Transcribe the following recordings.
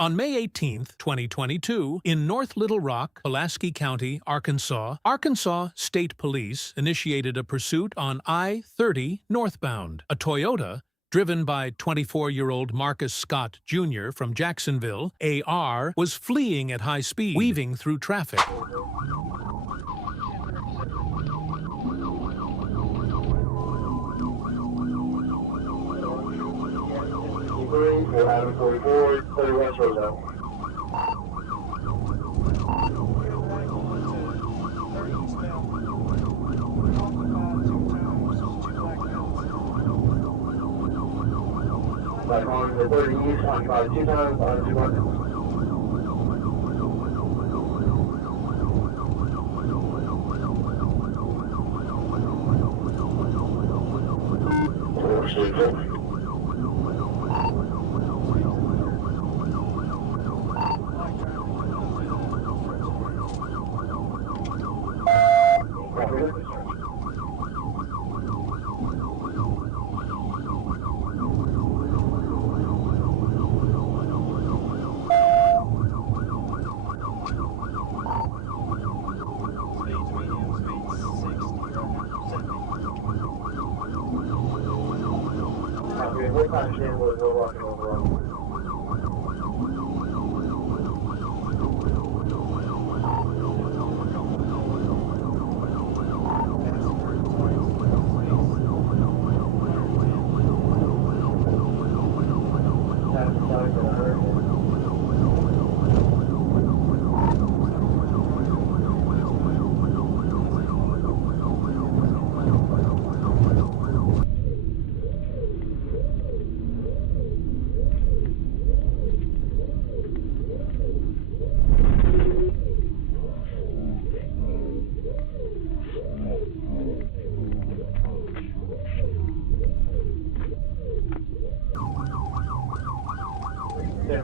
On May 18, 2022, in North Little Rock, Pulaski County, Arkansas, Arkansas State Police initiated a pursuit on I-30 northbound. A Toyota, driven by 24-year-old Marcus Scott Jr. from Jacksonville, AR, was fleeing at high speed, weaving through traffic. For Adam 44, clear West Roosevelt. Like on the 30 east, occupied 2 times, on 2 buckets. What kind of shit was we're walking over?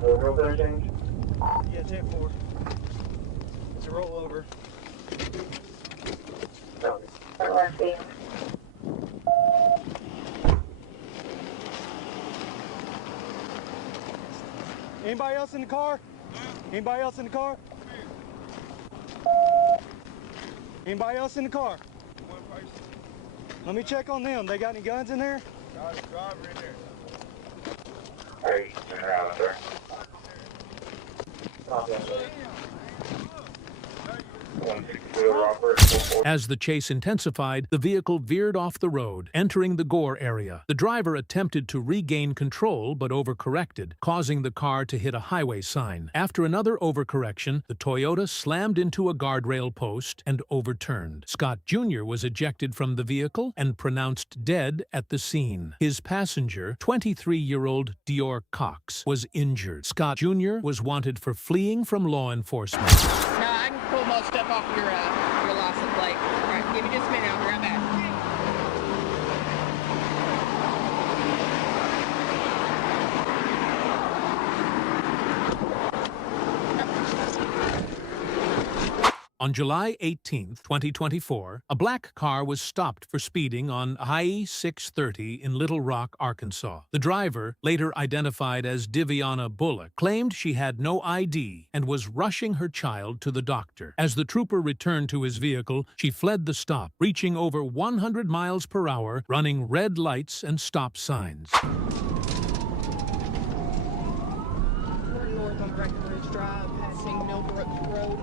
Real better change? Yeah, 10-4. It's a rollover. Anybody else in the car? Anybody else in the car? Anybody else in the car? One person. Let me check on them. They got any guns in there? Got a driver in there. Hey, turn around, sir. As the chase intensified, the vehicle veered off the road, entering the Gore area. The driver attempted to regain control but overcorrected, causing the car to hit a highway sign. After another overcorrection, the Toyota slammed into a guardrail post and overturned. Scott Jr. was ejected from the vehicle and pronounced dead at the scene. His passenger, 23-year-old Dior Cox, was injured. Scott Jr. was wanted for fleeing from law enforcement. No, I can pull most stuff off your license plate. All right, give me just a minute. I'll be right back. On July 18, 2024, a black car was stopped for speeding on I-630 in Little Rock, Arkansas. The driver, later identified as Diviana Bullock, claimed she had no ID and was rushing her child to the doctor. As the trooper returned to his vehicle, she fled the stop, reaching over 100 miles per hour, running red lights and stop signs. We're north on Breckenridge Drive, passing Millbrook Road.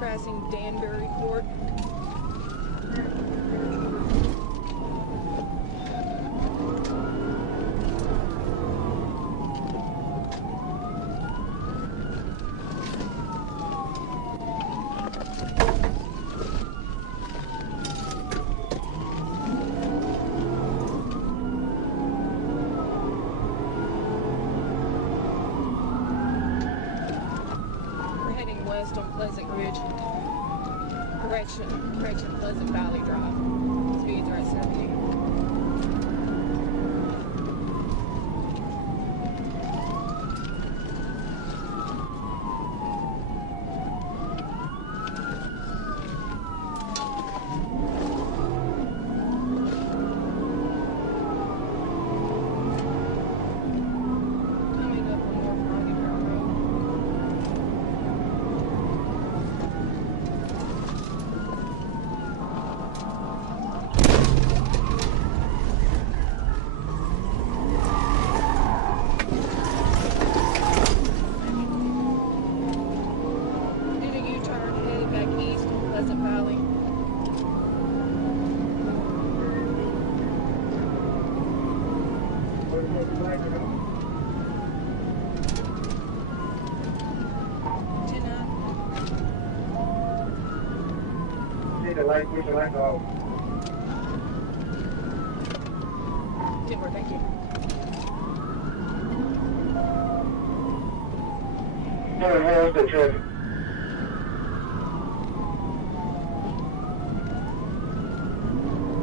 Passing Danbury Court. West on Pleasant Ridge, correction, Pleasant Valley Drive. speeds are at 70. Coming up on North Manuevers Road. Did a U-turn headed back east on Pleasant Valley. See the light, push the light off. Timber, thank you. Where's the traffic?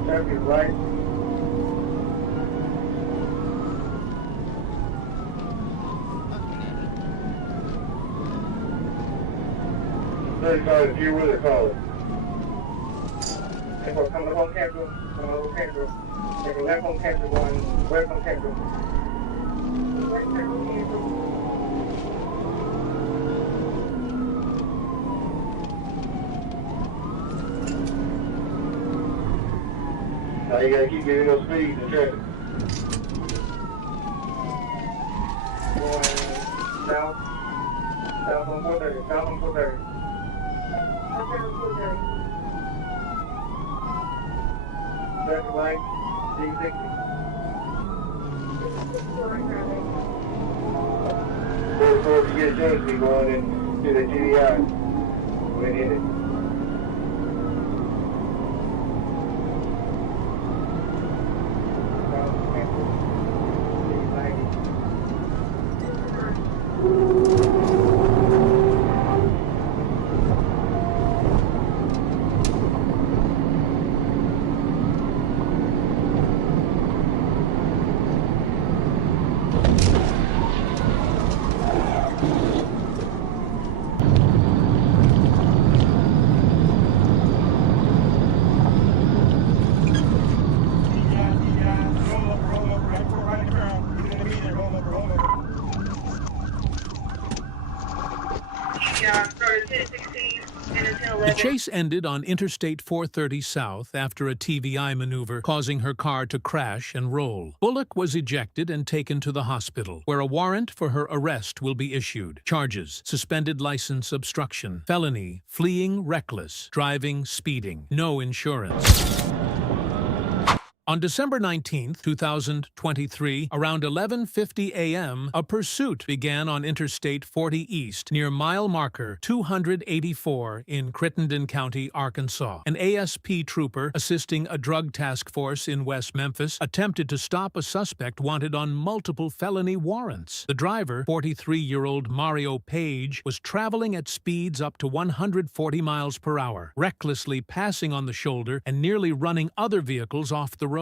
Traffic light. Fucking 35, if you will, call it. Take a come to home capital, come to home capital. Take a left home capital, going west home capital. West home capital. Now you gotta keep giving those speeds and traffic. Going south, south on 430, south on 430. Traffic light, D60. So if you get a chance, be going into the GDI. Go ahead and hit it. The chase ended on Interstate 430 South after a TVI maneuver causing her car to crash and roll. Bullock was ejected and taken to the hospital, where a warrant for her arrest will be issued. Charges: suspended license obstruction, felony, fleeing reckless, driving speeding, no insurance. On December 19, 2023, around 11:50 a.m., a pursuit began on Interstate 40 East near mile marker 284 in Crittenden County, Arkansas. An ASP trooper assisting a drug task force in West Memphis attempted to stop a suspect wanted on multiple felony warrants. The driver, 43-year-old Mario Page, was traveling at speeds up to 140 miles per hour, recklessly passing on the shoulder and nearly running other vehicles off the road.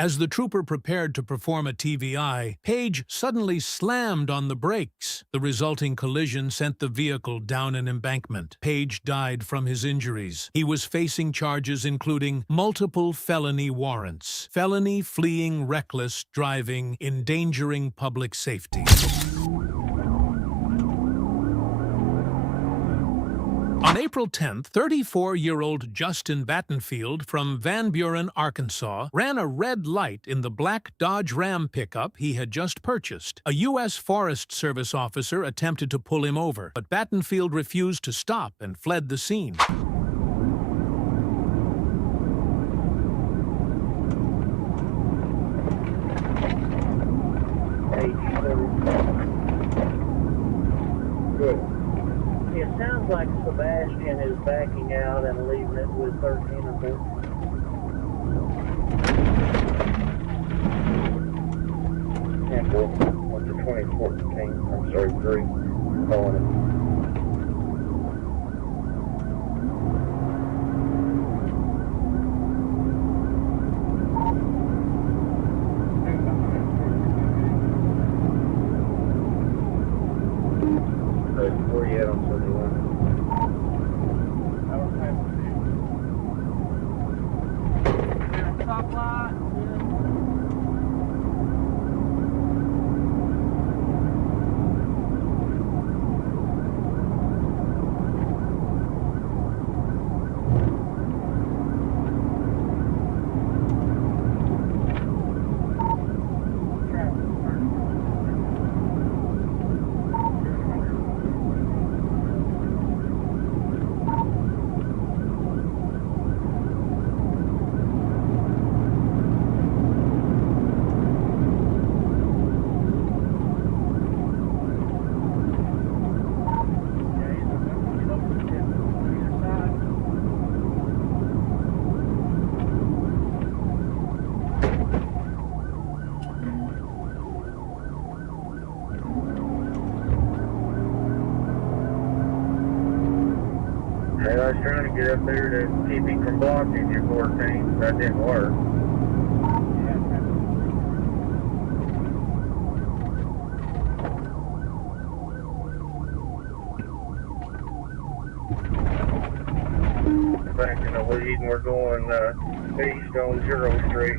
As the trooper prepared to perform a TVI, Page suddenly slammed on the brakes. The resulting collision sent the vehicle down an embankment. Page died from his injuries. He was facing charges including multiple felony warrants, felony fleeing reckless driving, endangering public safety. On April 10th, 34-year-old Justin Battenfield from Van Buren, Arkansas, ran a red light in the black Dodge Ram pickup he had just purchased. A U.S. Forest Service officer attempted to pull him over, but Battenfield refused to stop and fled the scene. Good. It sounds like Sebastian is backing out and leaving it with 13 or 14. Temple, what's the 2014? I'm sorry, 3. Calling it. Where you at on 31? Top lot. I was trying to get up there to keep him from blocking your 14. That didn't work. Back in the lead, and we're going east on 0 Street.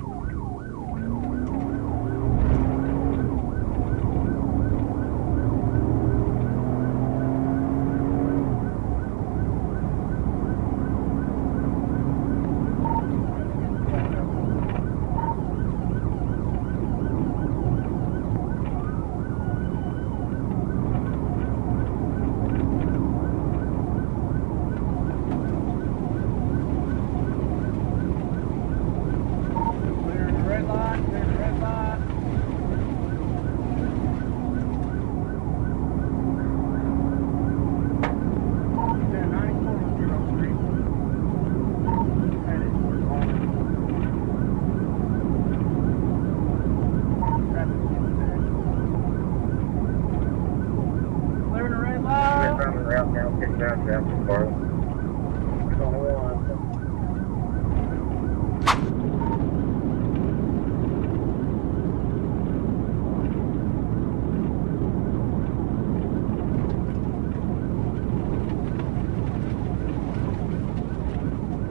Route now, 6 rounds out from Barlow. 21.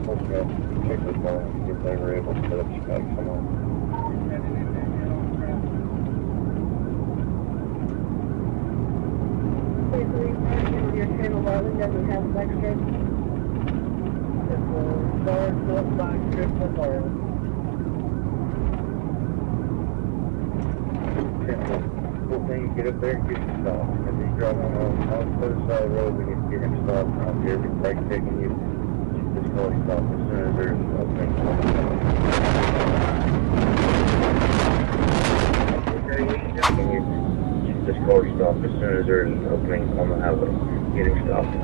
Okay, check this out, see if they were able to put up spikes somewhere. Your channel 11 doesn't have flex strip. It's a large foot box strip for Barlow. Cool thing, you get up there and get him stopped. If he's driving on the other side of the road, we need to get him stopped. I don't care if he's brake taking you. Just call him stop as soon as there's an opening. Okay, we can continue. Just call him stop as soon as there's an opening on the highway. Get him stopped.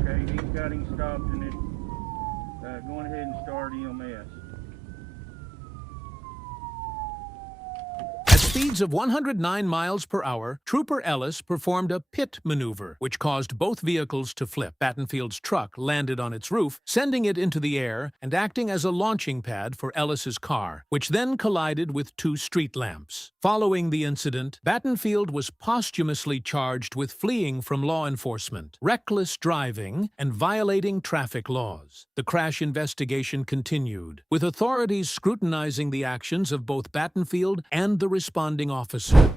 Okay, he's got him stopped and it's going ahead and start EMS. At speeds of 109 miles per hour, Trooper Ellis performed a pit maneuver, which caused both vehicles to flip. Battenfield's truck landed on its roof, sending it into the air and acting as a launching pad for Ellis's car, which then collided with two street lamps. Following the incident, Battenfield was posthumously charged with fleeing from law enforcement, reckless driving, and violating traffic laws. The crash investigation continued, with authorities scrutinizing the actions of both Battenfield and the responding officer.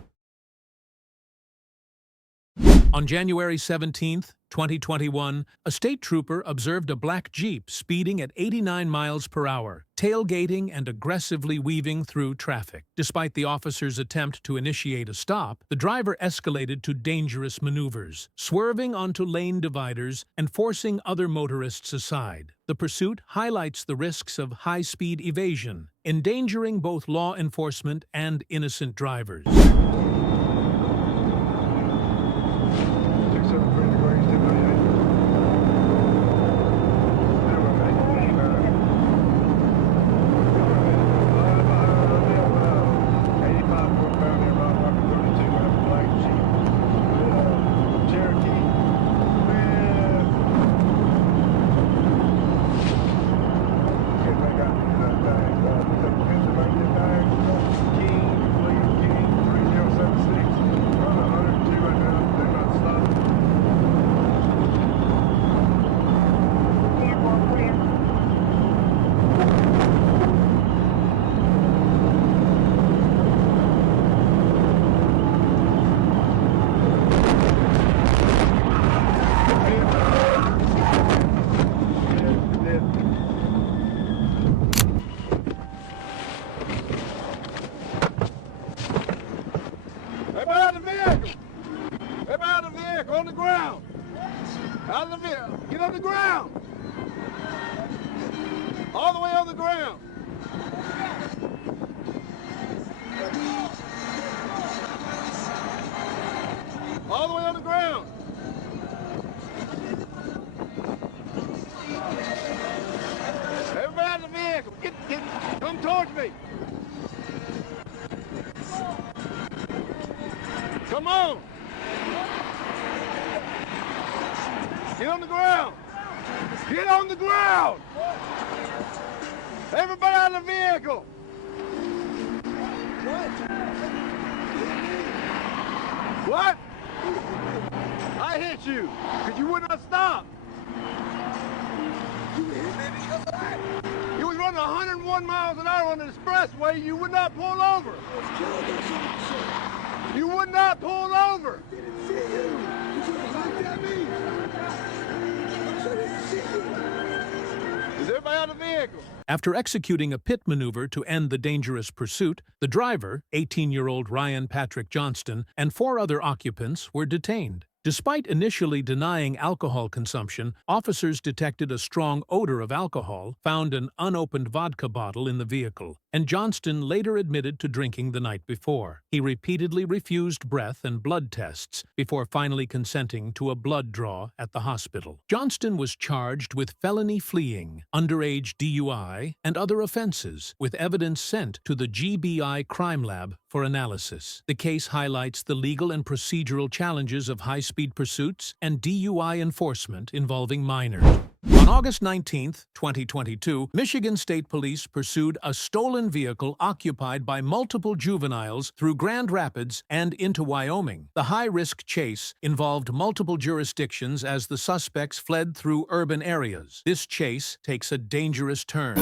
On January 17, 2021, a state trooper observed a black Jeep speeding at 89 miles per hour, tailgating and aggressively weaving through traffic. Despite the officer's attempt to initiate a stop, the driver escalated to dangerous maneuvers, swerving onto lane dividers and forcing other motorists aside. The pursuit highlights the risks of high-speed evasion, endangering both law enforcement and innocent drivers. On the ground! Out of the vehicle! Get on the ground! All the way on the ground! All the way on the ground! Everybody out of the vehicle! Come towards me! Come on! Get on the ground! Get on the ground! Everybody out of the vehicle! What? I hit you because you would not stop. You was running 101 miles an hour on the expressway. You would not pull over. You would not pull over. Is everybody out of the vehicle? After executing a pit maneuver to end the dangerous pursuit, the driver, 18-year-old Ryan Patrick Johnston, and 4 other occupants were detained. Despite initially denying alcohol consumption, officers detected a strong odor of alcohol, found an unopened vodka bottle in the vehicle, and Johnston later admitted to drinking the night before. He repeatedly refused breath and blood tests before finally consenting to a blood draw at the hospital. Johnston was charged with felony fleeing, underage DUI, and other offenses, with evidence sent to the GBI Crime Lab for analysis. The case highlights the legal and procedural challenges of high-speed pursuits and DUI enforcement involving minors. On August 19, 2022, Michigan State Police pursued a stolen vehicle occupied by multiple juveniles through Grand Rapids and into Wyoming. The high-risk chase involved multiple jurisdictions as the suspects fled through urban areas. This chase takes a dangerous turn.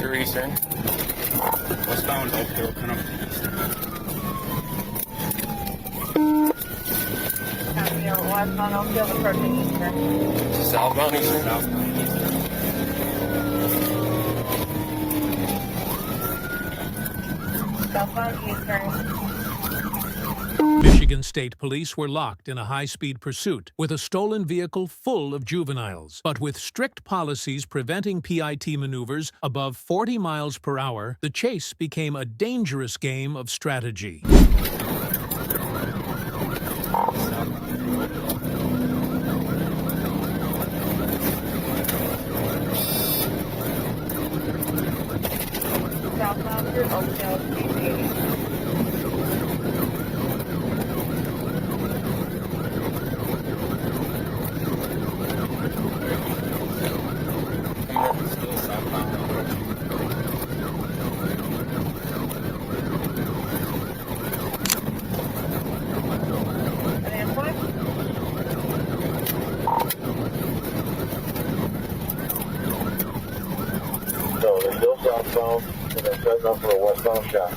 Your Eastern. Westbound Oakville, kind of. Westbound Oakville, approaching Eastern. Southbound Eastern? Southbound Eastern. Southbound Eastern. Michigan State Police were locked in a high-speed pursuit with a stolen vehicle full of juveniles. But with strict policies preventing PIT maneuvers above 40 miles per hour, the chase became a dangerous game of strategy. So they're still southbound, and they're setting up for a westbound shot.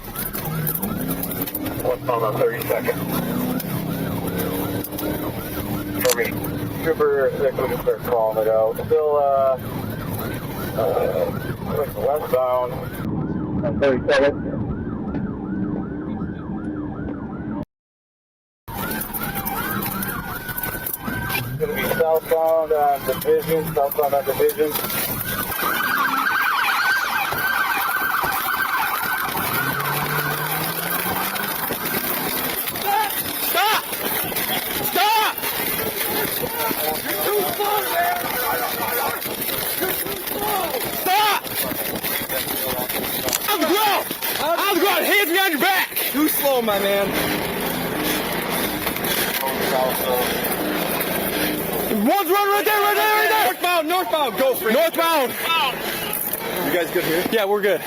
Westbound on 32nd. For me, Trooper, they could just start calling it out. Still, westbound on 32nd. Gonna be southbound on Division, southbound on Division. How's God? Hands behind your back! Too slow, my man. One's running right there, right there, right there! Northbound, northbound, go for it. Northbound! You guys good here? Yeah, we're good.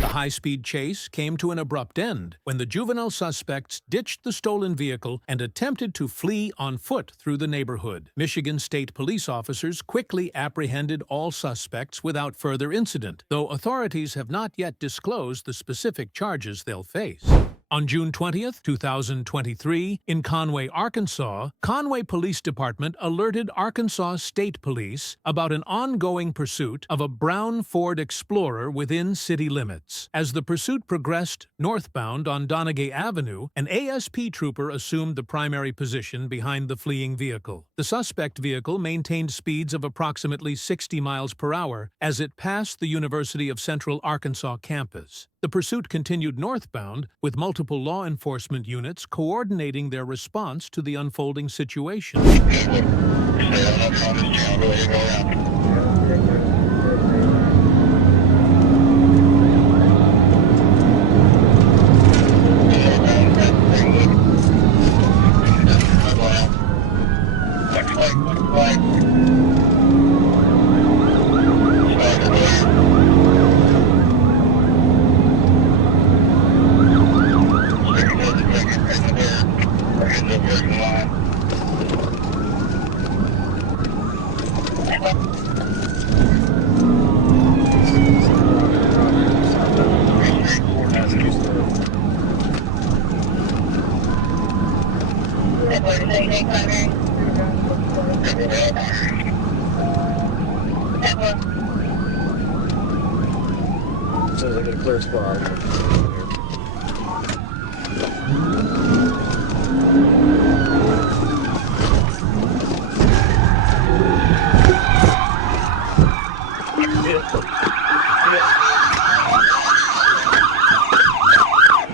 The high-speed chase came to an abrupt end when the juvenile suspects ditched the stolen vehicle and attempted to flee on foot through the neighborhood. Michigan State police officers quickly apprehended all suspects without further incident, though authorities have not yet disclosed the specific charges they'll face. On June 20th, 2023, in Conway, Arkansas, Conway Police Department alerted Arkansas State Police about an ongoing pursuit of a brown Ford Explorer within city limits. As the pursuit progressed northbound on Donegay Avenue, an ASP trooper assumed the primary position behind the fleeing vehicle. The suspect vehicle maintained speeds of approximately 60 miles per hour as it passed the University of Central Arkansas campus. The pursuit continued northbound, with multiple law enforcement units coordinating their response to the unfolding situation. Sounds like a clear spot.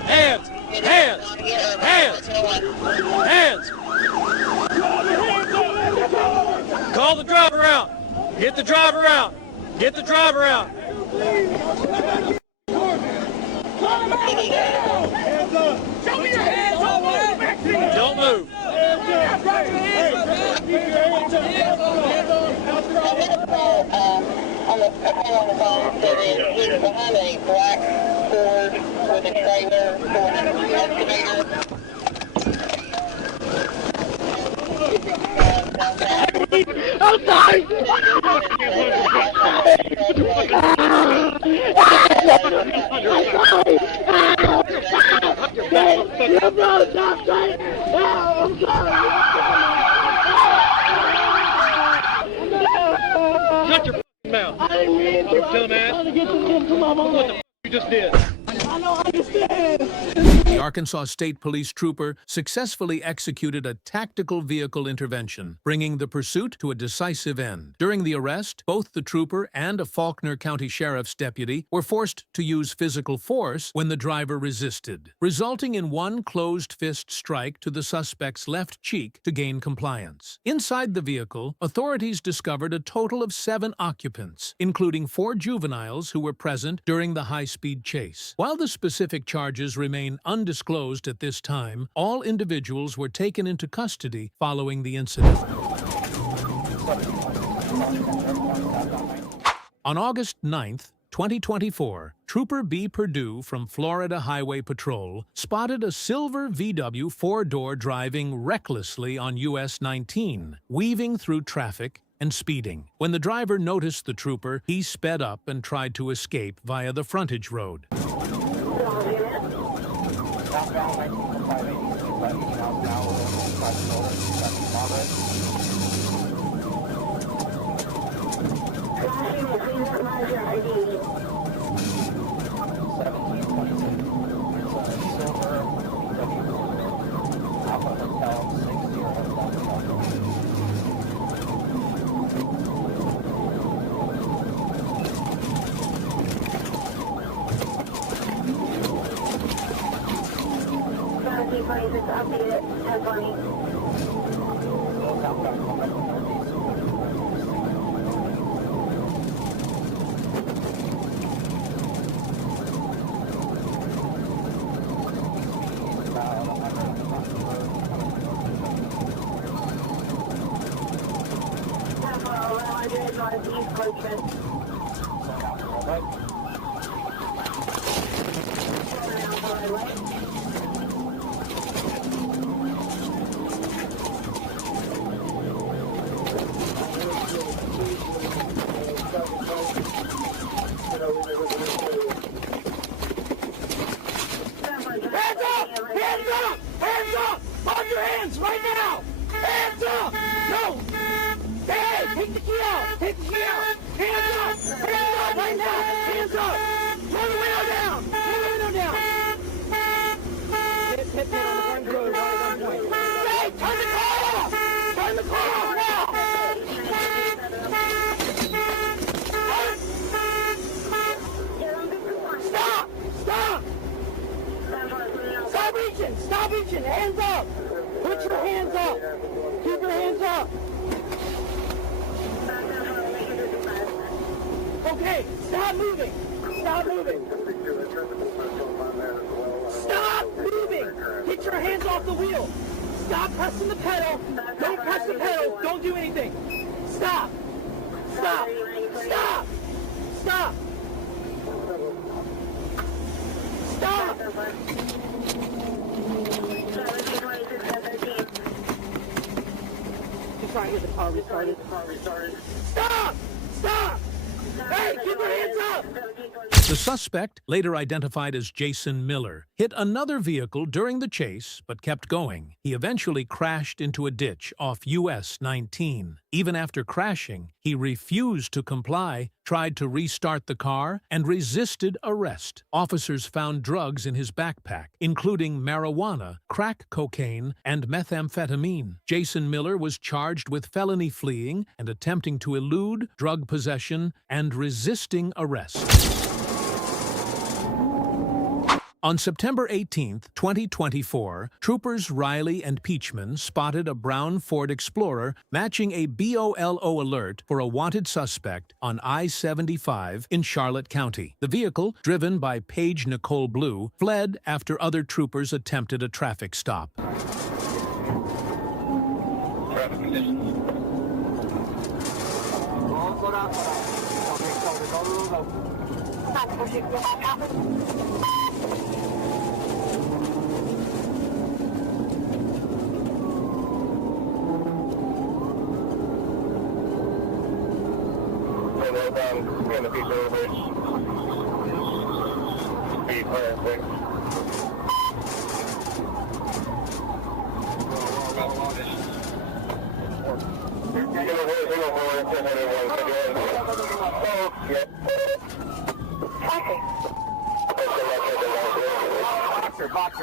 Hands! Hands! Hands! Hands! Call the driver out! Get the driver out! Get the driver out! Don't move! On the phone that is behind a black Ford with a trailer for an excavator. I'm sorry! Shut your mouth! I didn't mean to. You dumbass! I'm trying to get to my mom. What the you just did? The Arkansas State Police trooper successfully executed a tactical vehicle intervention, bringing the pursuit to a decisive end. During the arrest, both the trooper and a Faulkner County Sheriff's deputy were forced to use physical force when the driver resisted, resulting in one closed-fist strike to the suspect's left cheek to gain compliance. Inside the vehicle, authorities discovered a total of 7 occupants, including 4 juveniles who were present during the high-speed chase. While the specific charges remain undisclosed at this time, all individuals were taken into custody following the incident. On August 9th, 2024, Trooper B. Perdue from Florida Highway Patrol spotted a silver VW 4-door driving recklessly on US 19, weaving through traffic and speeding. When the driver noticed the trooper, he sped up and tried to escape via the frontage road. Stop reaching! Hands up! Put your hands up! Keep your hands up! Okay, stop moving! Stop moving! Stop moving! Get your hands off the wheel! Stop pressing the pedal! Don't press the pedal! Don't do anything! Stop! Stop! Stop! Stop! Stop! Just trying to get the car restarted. Stop! Stop! Hey, keep your hands up! The suspect, later identified as Jason Miller, hit another vehicle during the chase but kept going. He eventually crashed into a ditch off US 19. Even after crashing, he refused to comply, tried to restart the car, and resisted arrest. Officers found drugs in his backpack, including marijuana, crack cocaine, and methamphetamine. Jason Miller was charged with felony fleeing and attempting to elude, drug possession, and resisting arrest. On September 18, 2024, troopers Riley and Peachman spotted a brown Ford Explorer matching a BOLO alert for a wanted suspect on I-75 in Charlotte County. The vehicle, driven by Paige Nicole Blue, fled after other troopers attempted a traffic stop. Traffic conditions. In the piece of the bridge. Speed fire, quick. Box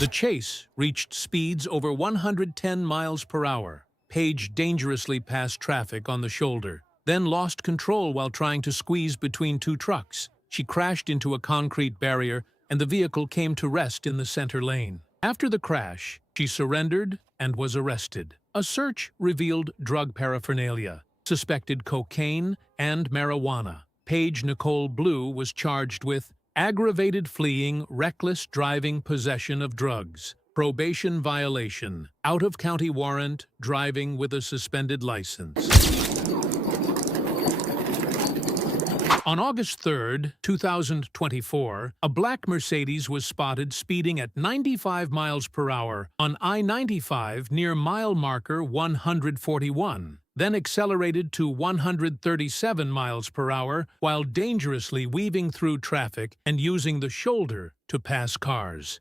The chase reached speeds over 110 miles per hour. Page dangerously passed traffic on the shoulder, then lost control while trying to squeeze between two trucks. She crashed into a concrete barrier, and the vehicle came to rest in the center lane. After the crash, she surrendered and was arrested. A search revealed drug paraphernalia, suspected cocaine and marijuana. Page Nicole Blue was charged with aggravated fleeing, reckless driving, possession of drugs, probation violation, out-of-county warrant, driving with a suspended license. On August 3, 2024, a black Mercedes was spotted speeding at 95 miles per hour on I-95 near mile marker 141, then accelerated to 137 miles per hour while dangerously weaving through traffic and using the shoulder to pass cars.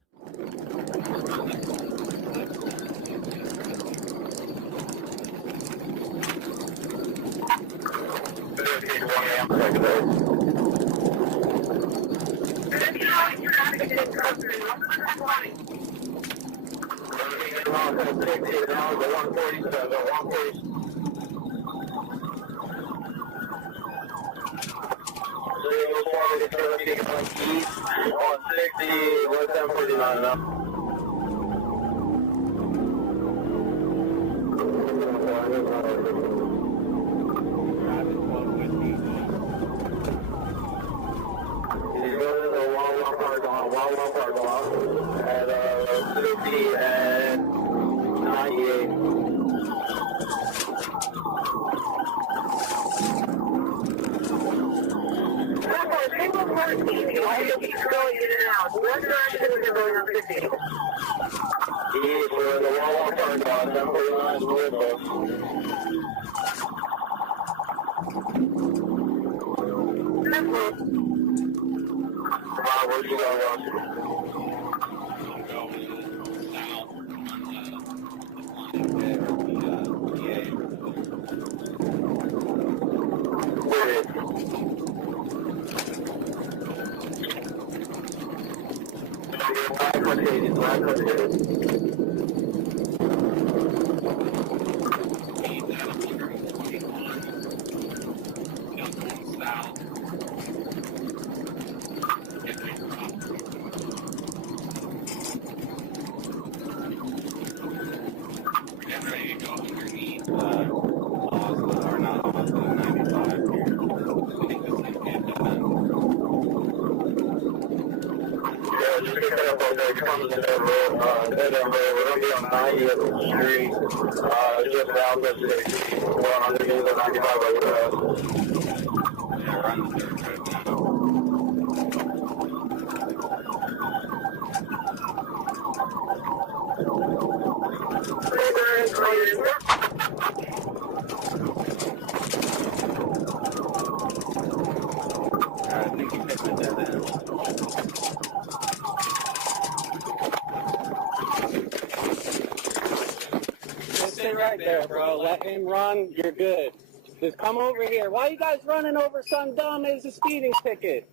Right there, bro. Let him run. You're good. Just come over here. Why are you guys running over some dumb as a speeding ticket?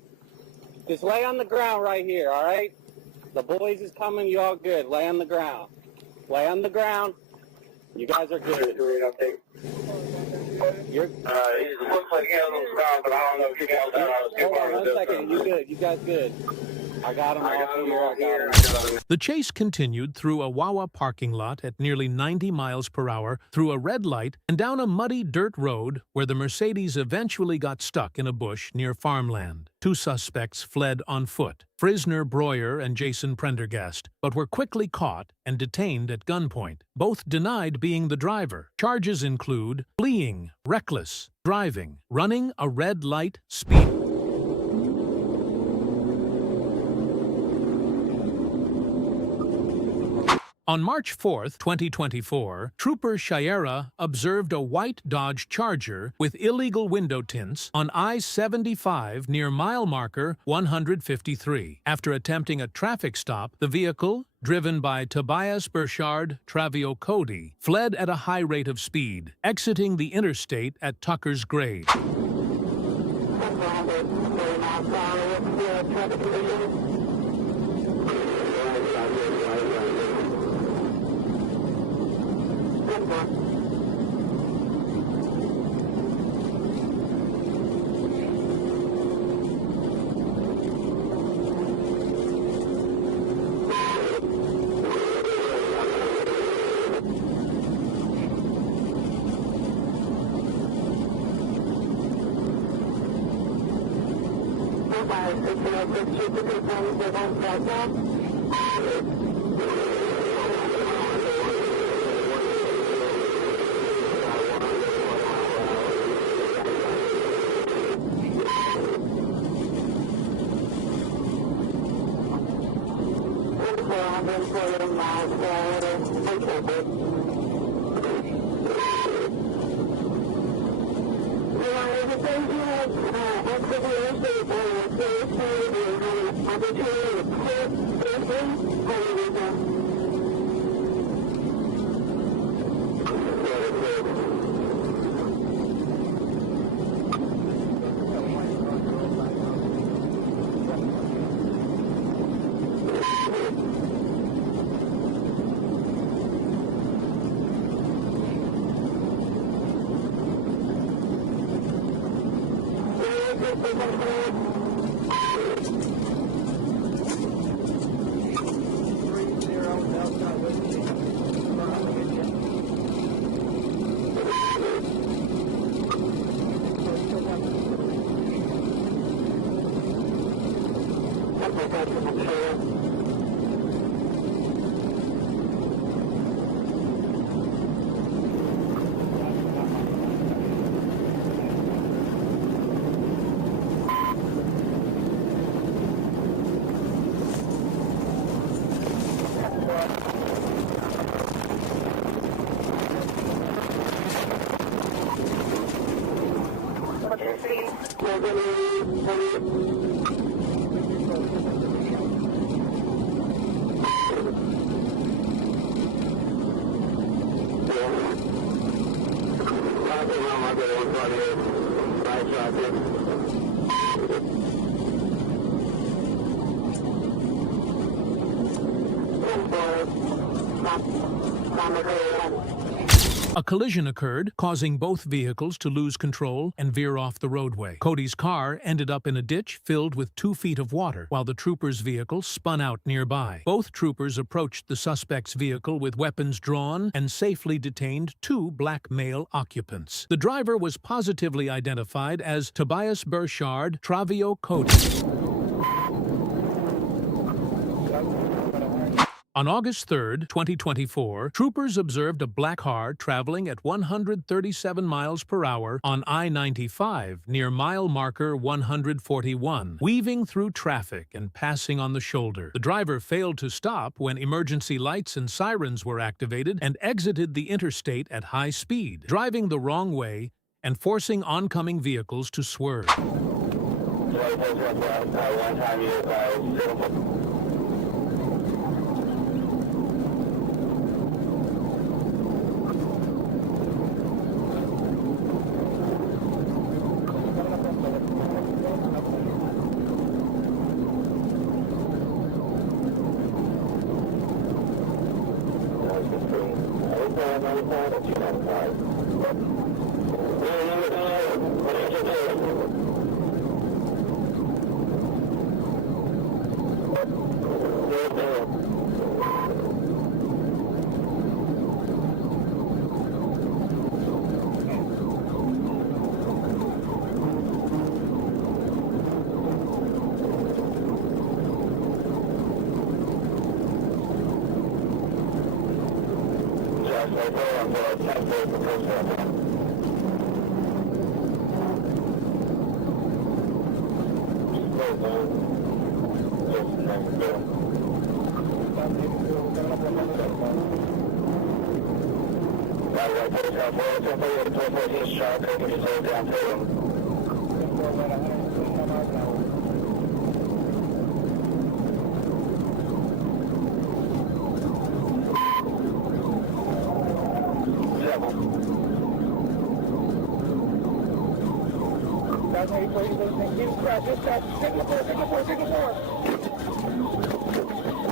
Just lay on the ground right here, all right? The boys is coming. You all good. Lay on the ground. Lay on the ground. You guys are good. You're. It looks like he has them stopped, but I don't know if he got that. Hold on 1 second. You good. You guys good. I got him all here. I got him. The chase continued through a Wawa parking lot at nearly 90 miles per hour, through a red light, and down a muddy dirt road where the Mercedes eventually got stuck in a bush near farmland. Two suspects fled on foot, Frisner Breuer and Jason Prendergast, but were quickly caught and detained at gunpoint. Both denied being the driver. Charges include fleeing, reckless driving, running a red light, speed. On March 4, 2024, Trooper Shiera observed a white Dodge Charger with illegal window tints on I-75 near mile marker 153. After attempting a traffic stop, the vehicle, driven by Tobias Burchard Travio Cody, fled at a high rate of speed, exiting the interstate at Tucker's Grade. A collision occurred, causing both vehicles to lose control and veer off the roadway. Cody's car ended up in a ditch filled with 2 feet of water, while the trooper's vehicle spun out nearby. Both troopers approached the suspect's vehicle with weapons drawn and safely detained 2 black male occupants. The driver was positively identified as Tobias Burchard Travio Cody. On August 3, 2024, troopers observed a black car traveling at 137 miles per hour on I-95 near mile marker 141, weaving through traffic and passing on the shoulder. The driver failed to stop when emergency lights and sirens were activated and exited the interstate at high speed, driving the wrong way and forcing oncoming vehicles to swerve.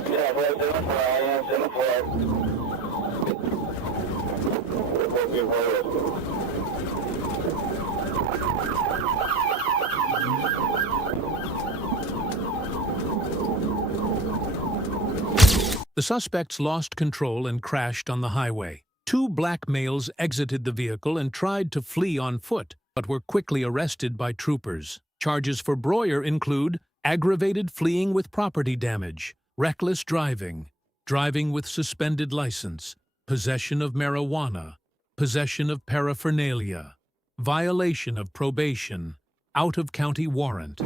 Yeah, boys, in the fly, hands in the fly. The suspects lost control and crashed on the highway. Two black males exited the vehicle and tried to flee on foot, but were quickly arrested by troopers. Charges for Breuer include aggravated fleeing with property damage, reckless driving, driving with suspended license, possession of marijuana, possession of paraphernalia, violation of probation, out-of-county warrant.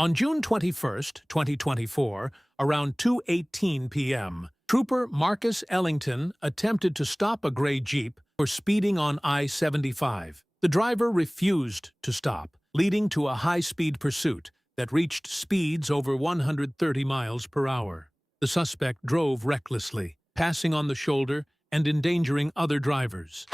On June 21, 2024, around 2:18 p.m., Trooper Marcus Ellington attempted to stop a gray Jeep for speeding on I-75. The driver refused to stop, leading to a high-speed pursuit that reached speeds over 130 miles per hour. The suspect drove recklessly, passing on the shoulder and endangering other drivers.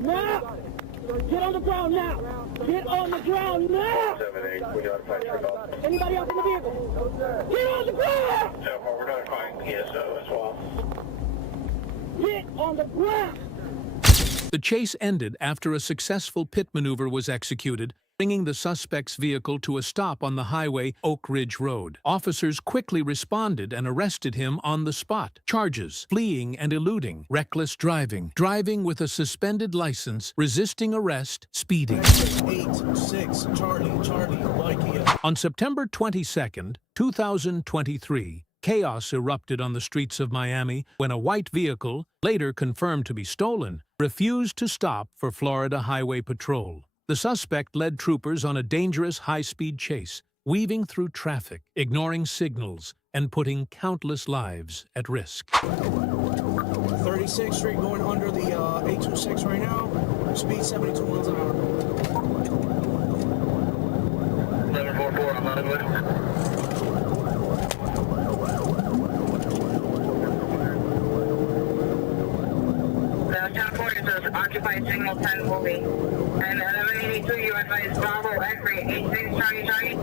Now! Get on the ground now! Get on the ground now! 7-8, we notified your call. Anybody else in the vehicle? Get on the ground! So, we're notifying PSO as well. Get on the ground! The chase ended after a successful pit maneuver was executed, bringing the suspect's vehicle to a stop on the highway Oak Ridge Road. Officers quickly responded and arrested him on the spot. Charges: fleeing and eluding, reckless driving, driving with a suspended license, resisting arrest, speeding. 8-6, Charlie, Mikey. On September 22, 2023, chaos erupted on the streets of Miami when a white vehicle, later confirmed to be stolen, refused to stop for Florida Highway Patrol. The suspect led troopers on a dangerous high-speed chase, weaving through traffic, ignoring signals, and putting countless lives at risk. 36th Street going under the 826 right now. Speed 72 miles an hour. 744 on Manuevers. Occupied signal 10 will be. And 1182, you advise Bravo, X-ray, 86, Charlie.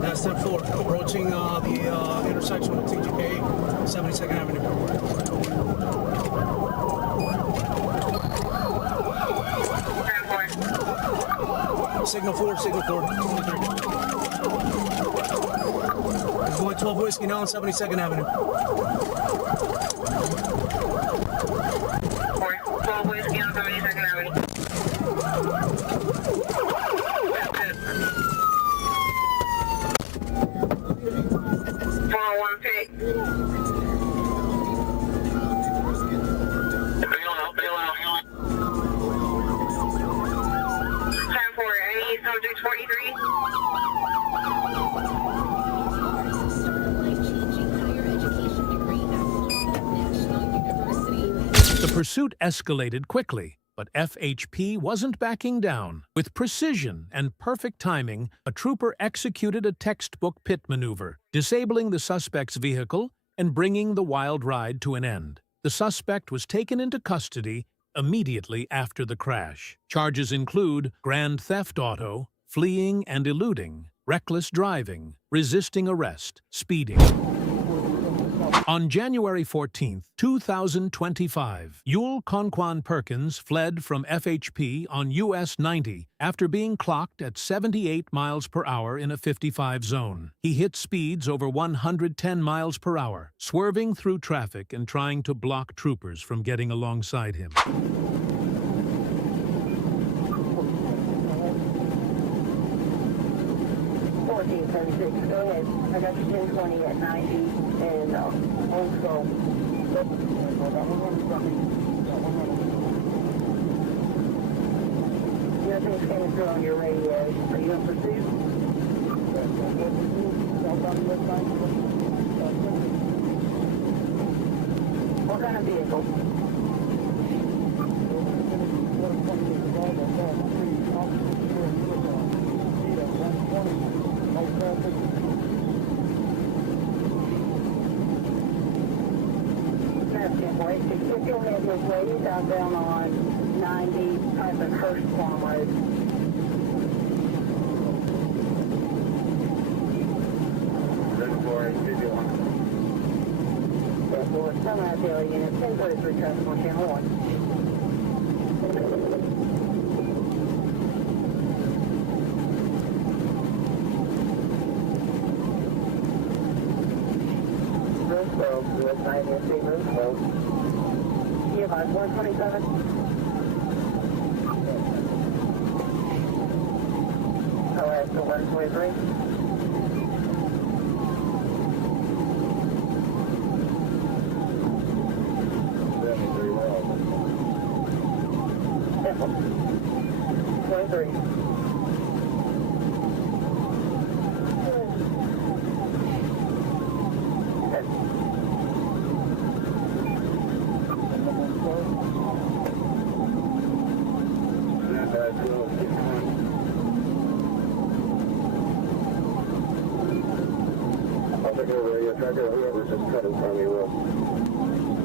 That's 10-4, approaching the intersection with TGK, 72nd Avenue. Signal 4, signal 4. It's going 12 Whiskey now on 72nd Avenue. 12 Whiskey on 72nd Avenue. 401 pig. Bail out. 10-4, any subjects 43? The pursuit escalated quickly, but FHP wasn't backing down. With precision and perfect timing, a trooper executed a textbook pit maneuver, disabling the suspect's vehicle and bringing the wild ride to an end. The suspect was taken into custody immediately after the crash. Charges include grand theft auto, fleeing and eluding, reckless driving, resisting arrest, speeding. On January 14, 2025, Yul Conquan Perkins fled from FHP on US 90 after being clocked at 78 miles per hour in a 55 zone. He hit speeds over 110 miles per hour, swerving through traffic and trying to block troopers from getting alongside him. 1436, go ahead. I got you 1020 at 90 and let's go. Nothing's coming through on your radio. Are you in pursuit? What kind of vehicle? If you'll head this way, he's out down on 90, type of First Farm Road. Some RPL unit, 1033 traffic on channel 1. US 90 ASP, EMI 127. Alright, so 123. Whoever's just cutting from me will.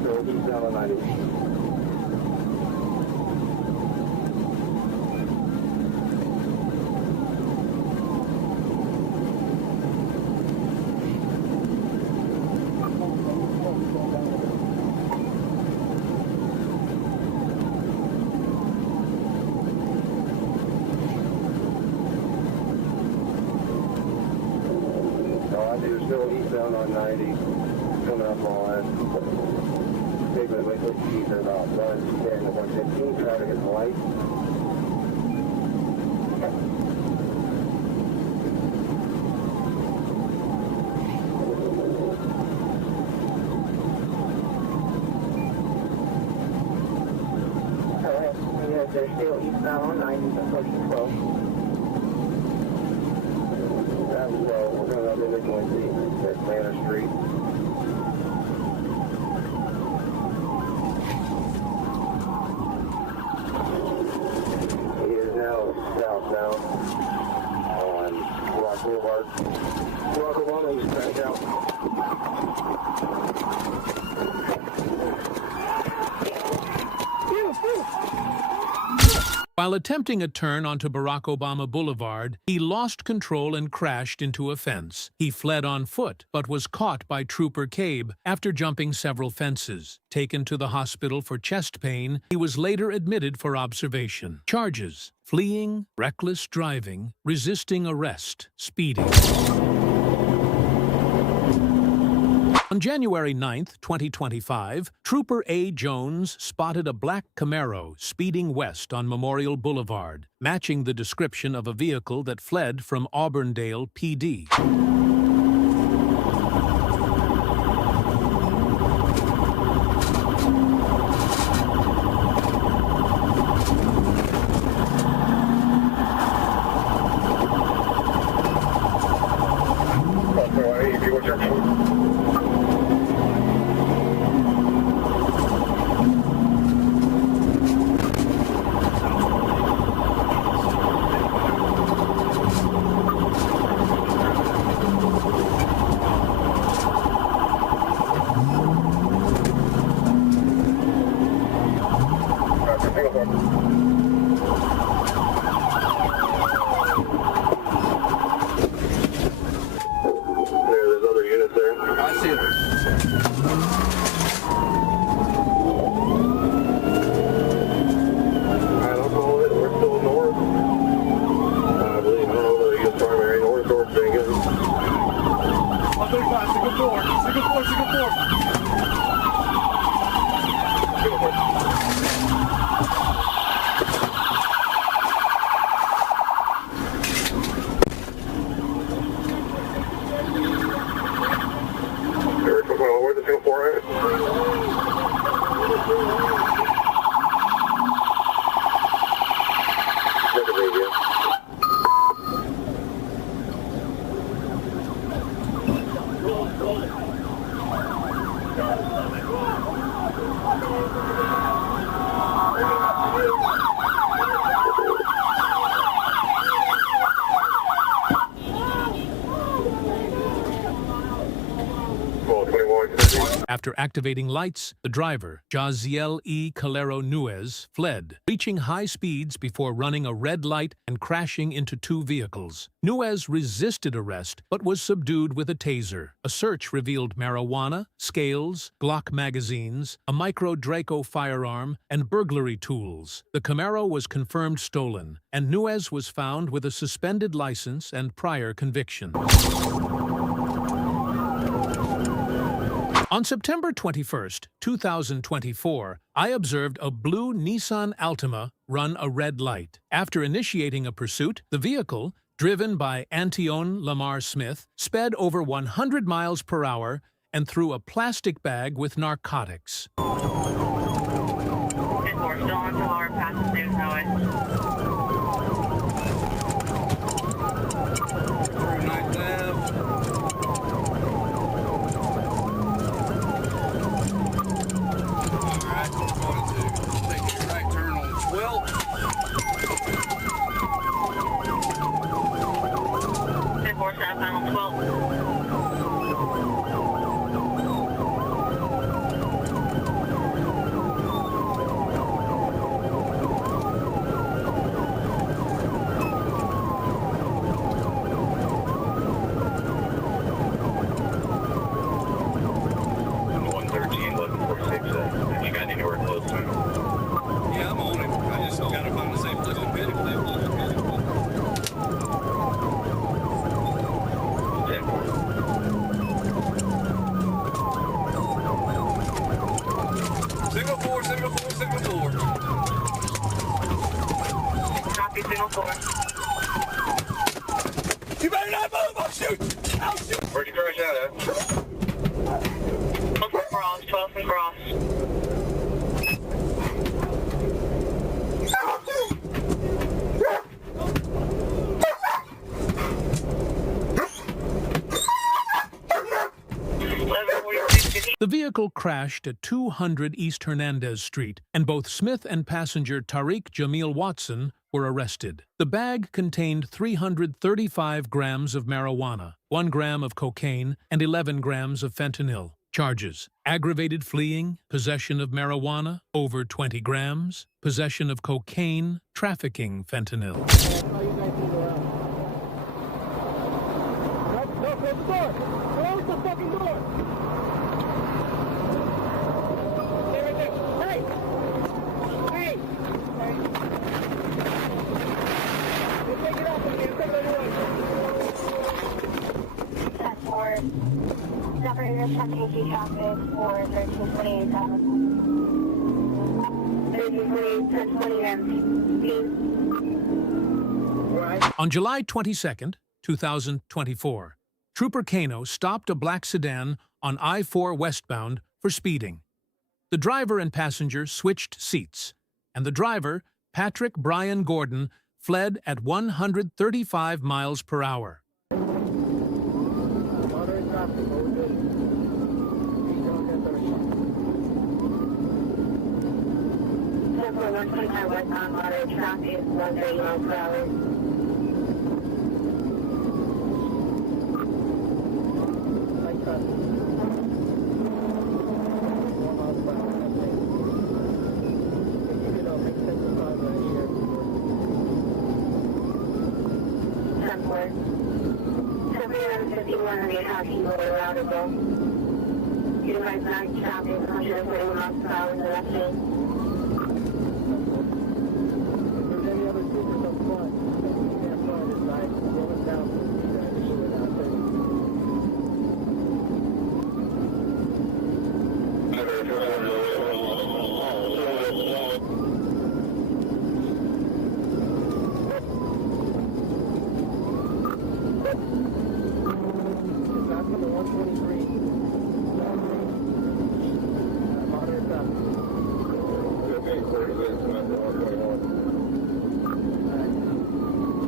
So he's down on 90. Still eastbound on 90, coming up on Bigman Wicked, east at about 110 to 115, traffic is light. Alright, they're still eastbound on 90, so pushing 12. We're going up into Quincy at Manor Street. He is now southbound on Rock Boulevard. Rock Boulevard, he's back out. While attempting a turn onto Barack Obama Boulevard, he lost control and crashed into a fence. He fled on foot, but was caught by Trooper Cabe after jumping several fences. Taken to the hospital for chest pain, he was later admitted for observation. Charges: fleeing, reckless driving, resisting arrest, speeding. On January 9, 2025, Trooper A. Jones spotted a black Camaro speeding west on Memorial Boulevard, matching the description of a vehicle that fled from Auburndale PD. There's other units there. I see it. After activating lights, the driver, Jaziel E. Calero Nuez, fled, reaching high speeds before running a red light and crashing into two vehicles. Nuez resisted arrest but was subdued with a taser. A search revealed marijuana, scales, Glock magazines, a micro Draco firearm, and burglary tools. The Camaro was confirmed stolen, and Nuez was found with a suspended license and prior conviction. On September 21, 2024, I observed a blue Nissan Altima run a red light. After initiating a pursuit, the vehicle, driven by Antion Lamar Smith, sped over 100 miles per hour and threw a plastic bag with narcotics. 10-4, still on Talar, past State Highway. Night left. You better not move! I'll shoot! I'll shoot! Where'd you crash out at? 12th and Cross, 12th and Cross. The vehicle crashed at 200 East Hernandez Street, and both Smith and passenger Tariq Jamil Watson were arrested. The bag contained 335 grams of marijuana, 1 gram of cocaine, and 11 grams of fentanyl. Charges: aggravated fleeing, possession of marijuana, over 20 grams, possession of cocaine, trafficking fentanyl. No, close the door! Close the fucking door! Stay right there. Hey! Hey! We'll take it off of here. Take it away. That's for separator checking key traffic for 1328 1328, On July 22, 2024, Trooper Kano stopped a black sedan on I-4 westbound for speeding. The driver and passenger switched seats, and the driver, Patrick Brian Gordon, fled at 135 miles per hour. Moderate traffic, over good. Temple 125 westbound, moderate traffic, 130 miles per hour. Light traffic. 1 mile per hour, that's it. If you could make 10 to 5 right here. 10-4. Separator 51 on the house, you were allowed to go. Utilize night traffic, 130 miles per hour in the left lane. If there's any other troopers up front, you can't front this side. Roll them down.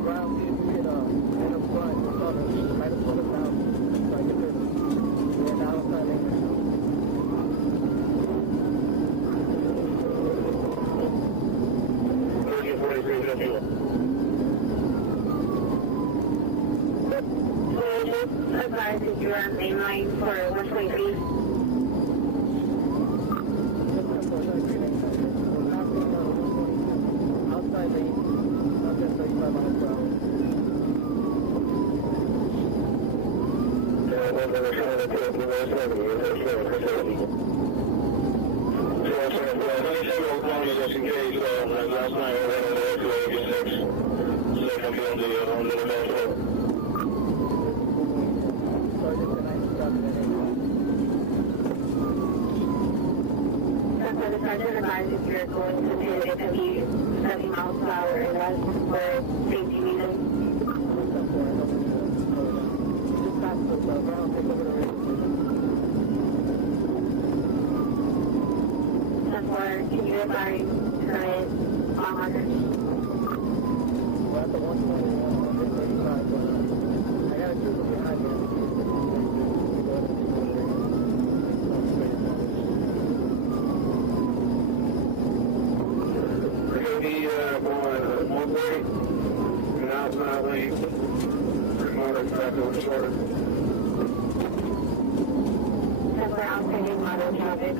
Ground, see if we can, man up front. Advise if you're on main line for 123. Just in case, last night I went over to 86. So I'm feeling the little bit. The sergeant advised if you're going to hit FHP 70 miles per hour and less for safety reasons. Can you advise current on markers? We're at the 121, 135. I got a trooper behind me. That's where I'm taking model traffic.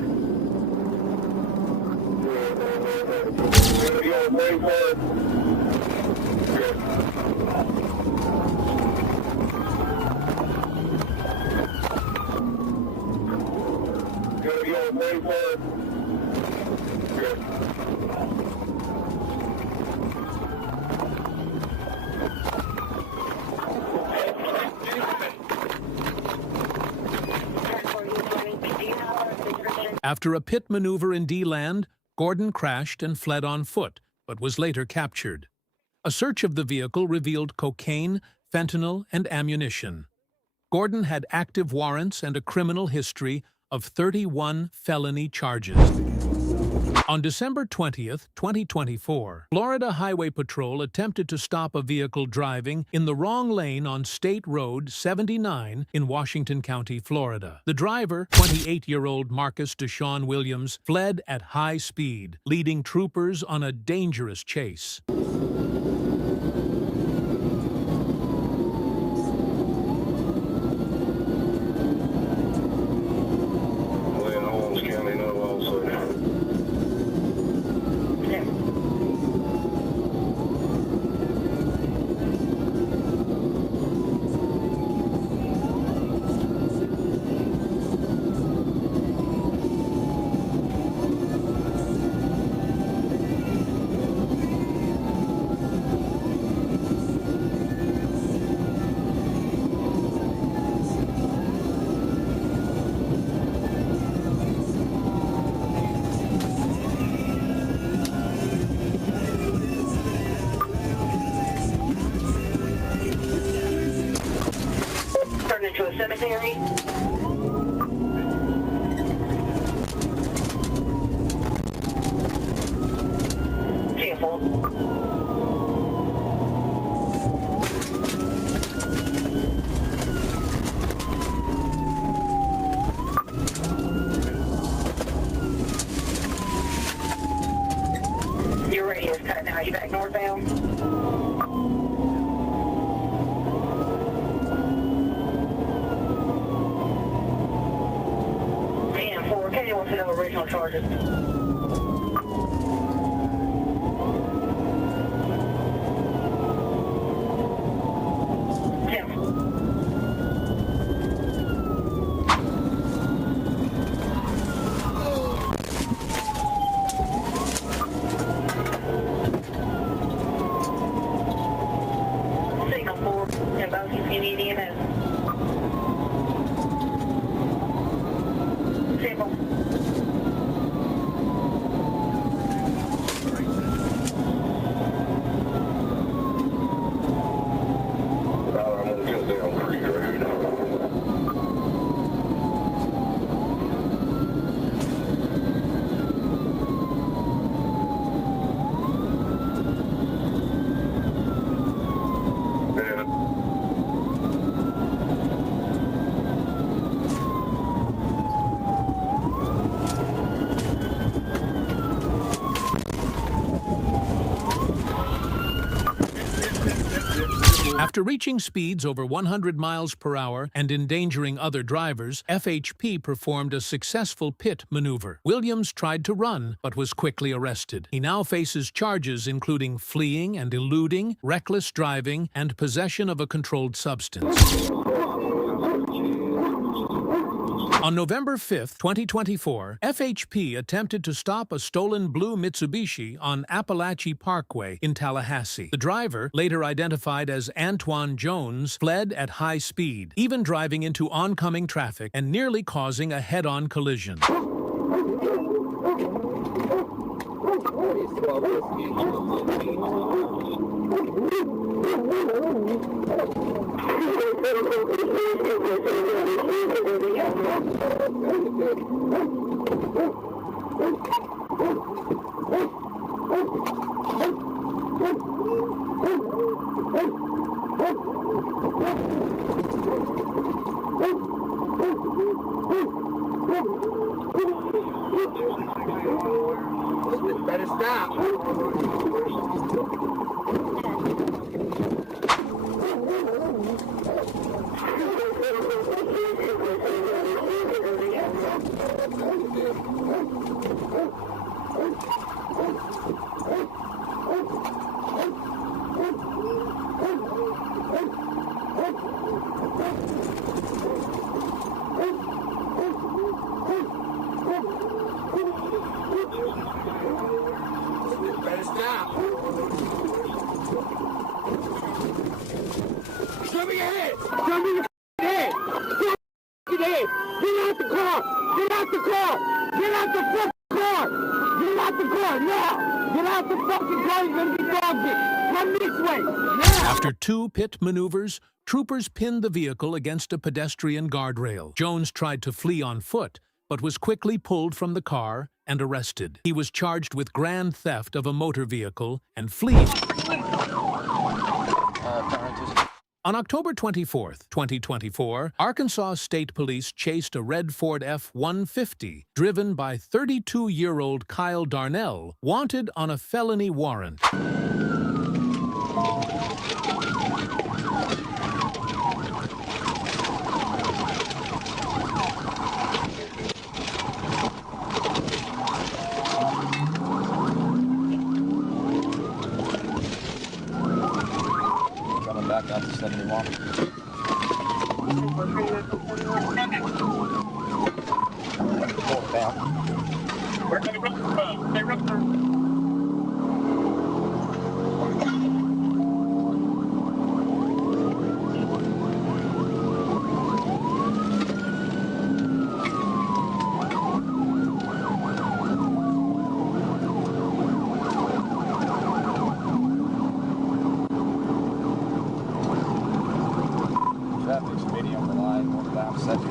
After a pit maneuver in D-land, Gordon crashed and fled on foot, but was later captured. A search of the vehicle revealed cocaine, fentanyl, and ammunition. Gordon had active warrants and a criminal history of 31 felony charges. On December 20th, 2024, Florida Highway Patrol attempted to stop a vehicle driving in the wrong lane on State Road 79 in Washington County, Florida. The driver, 28-year-old Marcus Deshaun Williams, fled at high speed, leading troopers on a dangerous chase. To a cemetery. Careful. Your radio's cut now. You back northbound? What's the original charges? Signal 4, and both you need EMS. Simple. After reaching speeds over 100 miles per hour and endangering other drivers, FHP performed a successful pit maneuver. Williams tried to run, but was quickly arrested. He now faces charges including fleeing and eluding, reckless driving, and possession of a controlled substance. On November 5, 2024, FHP attempted to stop a stolen blue Mitsubishi on Appalachia Parkway in Tallahassee. The driver, later identified as Antoine Jones, fled at high speed, even driving into oncoming traffic and nearly causing a head-on collision. Better stop. Better stop. Show me your head. Show me your head. Show me your head. Get out the car. Get out the car. Get out the fucking car. Get out the car now. Get out the fucking car. You're gonna be dogged. Come this way now. After 2 pit maneuvers, troopers pinned the vehicle against a pedestrian guardrail. Jones tried to flee on foot, but was quickly pulled from the car and arrested. He was charged with grand theft of a motor vehicle and fleeing. On October 24, 2024, Arkansas State Police chased a red Ford F-150 driven by 32-year-old Kyle Darnell, wanted on a felony warrant. Back out to 71. Where can they run? They run. Traffic's medium the line, northbound 71.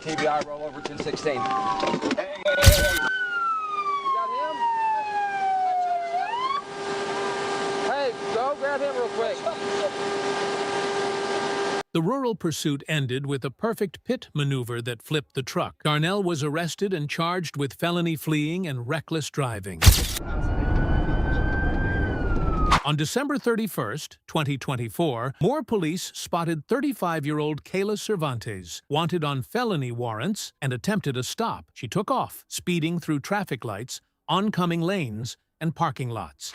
TBI, roll over 1016. Hey. Go grab him real quick. The rural pursuit ended with a perfect pit maneuver that flipped the truck. Darnell was arrested and charged with felony fleeing and reckless driving. On December 31, 2024, more police spotted 35-year-old Kayla Cervantes, wanted on felony warrants, and attempted a stop. She took off, speeding through traffic lights, oncoming lanes, and parking lots.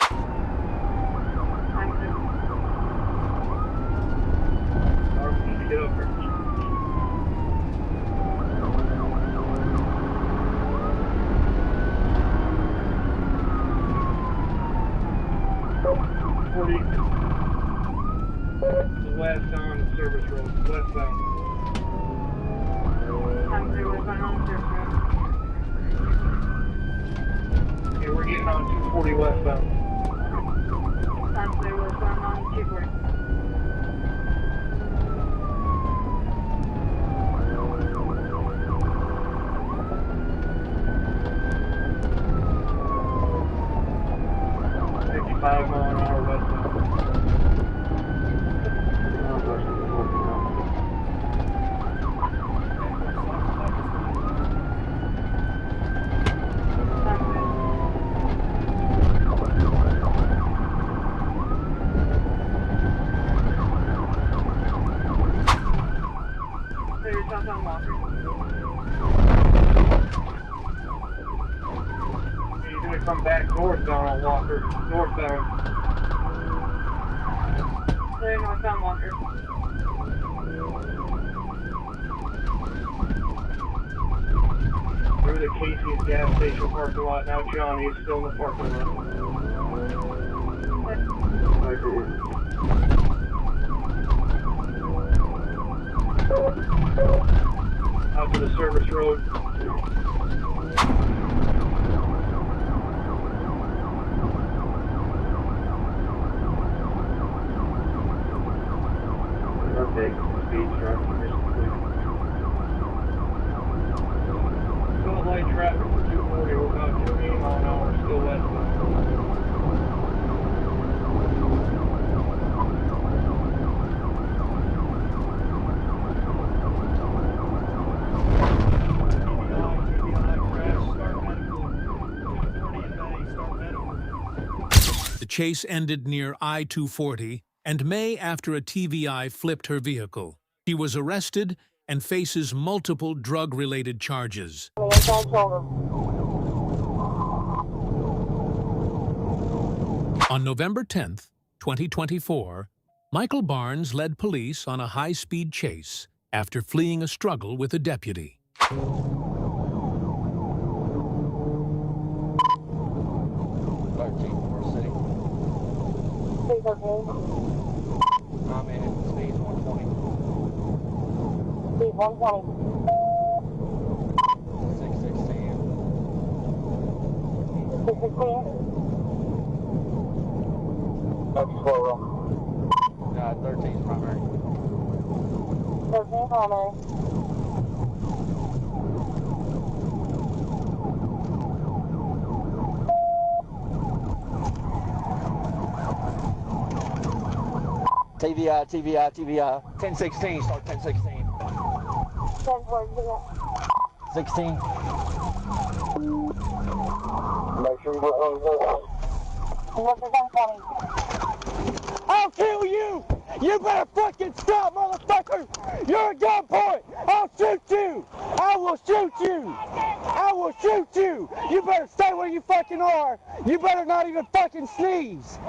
Get over. The west on service road, westbound. Okay, we're getting on 240 westbound. On 240. south on Walker. He's going to come back northbound on Walker. Northbound. Clear northbound Walker. Through the Casey's gas station parking lot. Now Johnny is still in the parking lot. Right there. Out to the service road. Okay, speed truck, condition complete. Still light traffic for 240. We're about 28 mile an hour, still westbound. The chase ended near I-240, and May after a TVI flipped her vehicle. She was arrested and faces multiple drug-related charges. On November 10th, 2024, Michael Barnes led police on a high-speed chase after fleeing a struggle with a deputy. I'm in speed 120. Speed 120. 616. 616. That's slow. 13 primary. 13 primary. TVI, TVI, TVI. 1016, start 1016. 16. Make sure you go. I'll kill you! You better fucking stop, motherfucker! You're a gunpoint! I'll shoot you! I will shoot you! I will shoot you! You better stay where you fucking are! You better not even fucking sneeze!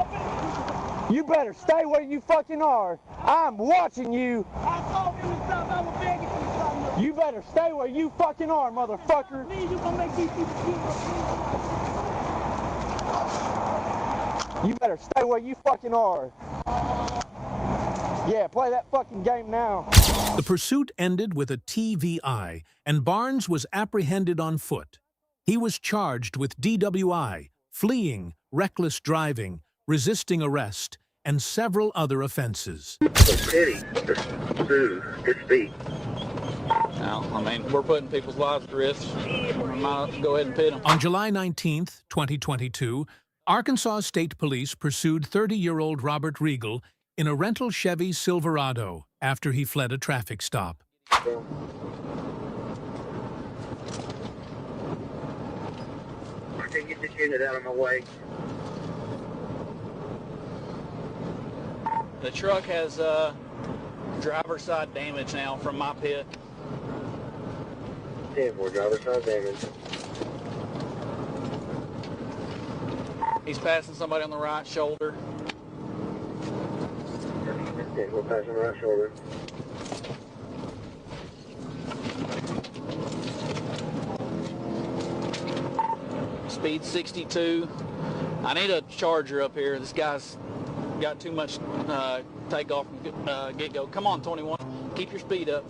You better stay where you fucking are! I'm watching you! I told him to stop, I was begging you to stop! You better stay where you fucking are, motherfucker! You gonna make these people kill. You better stay where you fucking are. Yeah, play that fucking game now. The pursuit ended with a TVI, and Barnes was apprehended on foot. He was charged with DWI, fleeing, reckless driving, resisting arrest, and several other offenses. Pity, good speed. Now, I mean, we're putting people's lives at risk. We might go ahead and pit them. On July 19th, 2022, Arkansas State Police pursued 30-year-old Robert Regal in a rental Chevy Silverado after he fled a traffic stop. I can get this unit out of my way. The truck has driver's side damage now from my pit. 10-4, driver's side damage. He's passing somebody on the right shoulder. 10-4, passing right shoulder. Speed 62. I need a charger up here. This guy's got too much takeoff from get-go. Come on, 21. Keep your speed up.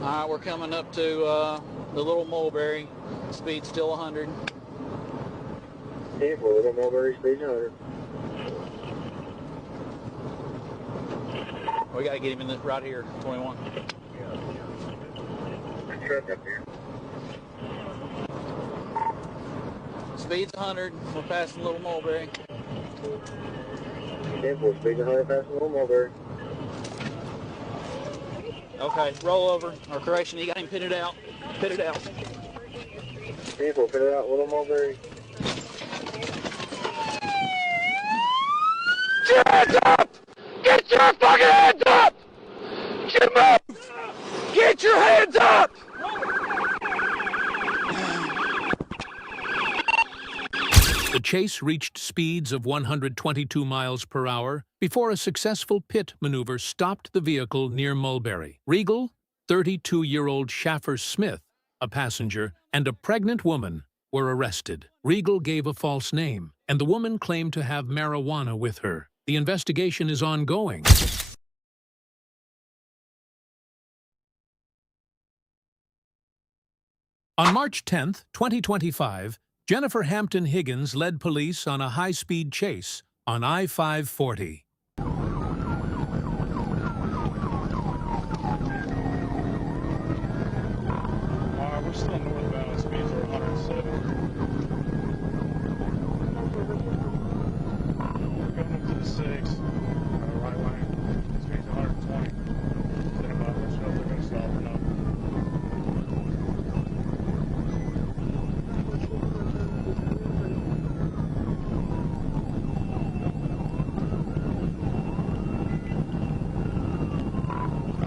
All right, we're coming up to the Little Mulberry. Speed's still 100. 10-4, Little Mulberry, speed 100. We got to get him in right here, 21. Truck up here. Speed's 100. We're passing Little Mulberry. 10-4, speed 100, passing Little Mulberry. Okay, roll over. Or correction, he got him pitted out. Pitted out. 10-4, pit it out, Little Mulberry. Get your hands up! Get your fucking hands up! chase reached speeds of 122 miles per hour before a successful pit maneuver stopped the vehicle near Mulberry. Regal, 32-year-old Schaffer Smith, a passenger, and a pregnant woman were arrested. Regal gave a false name, and the woman claimed to have marijuana with her. The investigation is ongoing. On March 10, 2025, Jennifer Hampton Higgins led police on a high-speed chase on I-540. We're still northbound. Speeds are 107. We're going up to the 6. Right lane. Speeds 120. Then about which they're going to stop or not.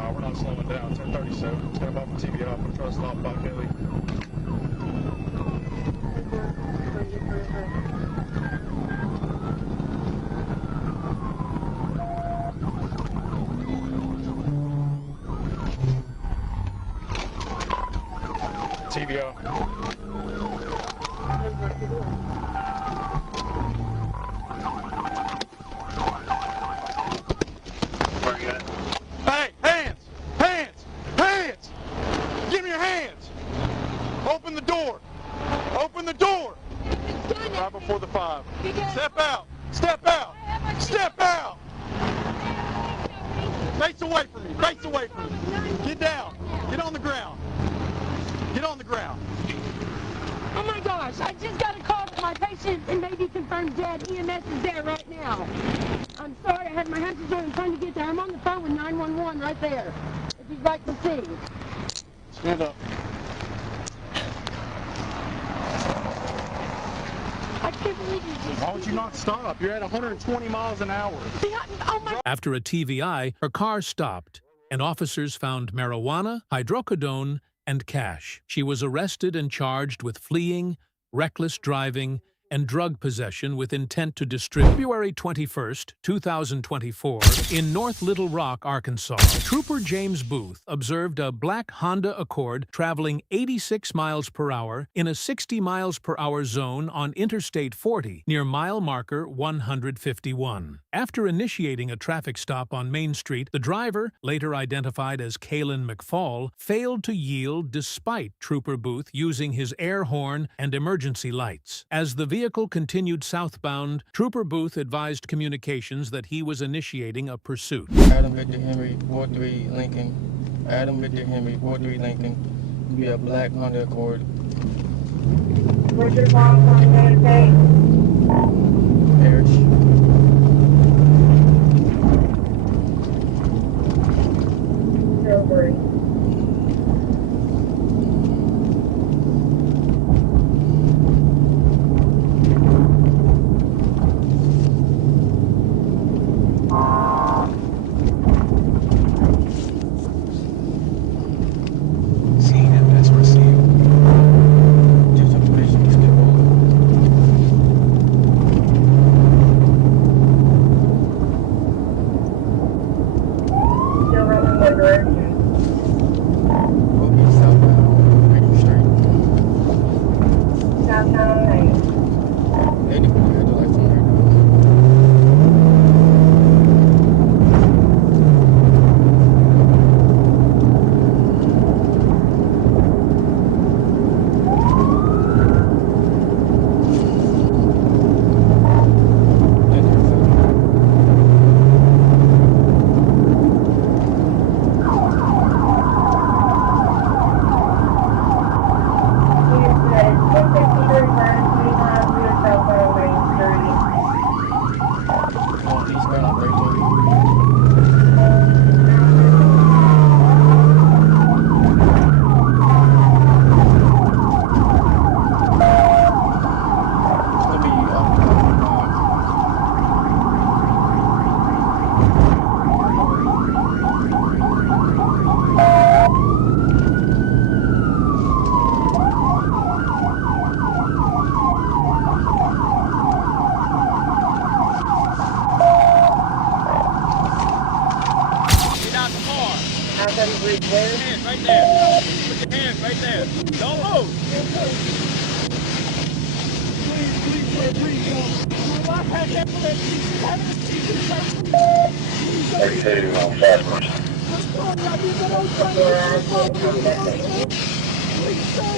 We're not slowing down. 1037. Stand by for TBI. I'm trying to stop by Kelly. TBI. Where are you at? Hey, hands! Hands! Hands! Give me your hands! Open the door! Open the door! Right before the 5. Step out! Step out! Step out! Face away from me! Face away from me! Get down! Get on the ground! Get on the ground! Oh my gosh, I just got a call from my patient and may be confirmed dead. EMS is there right now. I'm sorry, I had my hands on and trying to get there. I'm on the phone with 911 right there. If you'd like to see. Stand up. I can't believe you just... Why would you not stop? You're at 120 miles an hour. Oh my... After a TVI, her car stopped, and officers found marijuana, hydrocodone, and cash. She was arrested and charged with fleeing, reckless driving, and drug possession with intent to distribute. February 21, 2024, in North Little Rock, Arkansas, Trooper James Booth observed a black Honda Accord traveling 86 miles per hour in a 60 miles per hour zone on Interstate 40 near mile marker 151. After initiating a traffic stop on Main Street, the driver, later identified as Kalen McFall, failed to yield despite Trooper Booth using his air horn and emergency lights. As the vehicle continued southbound, Trooper Booth advised communications that he was initiating a pursuit. Adam Victor Henry, 43 Lincoln. Adam Victor Henry, 43 Lincoln. We have black Honda Accord. What's your mom's on the interstate? Parish. Don't worry. I-30 bridge where? Hands right there. Put your hands right there. Don't move.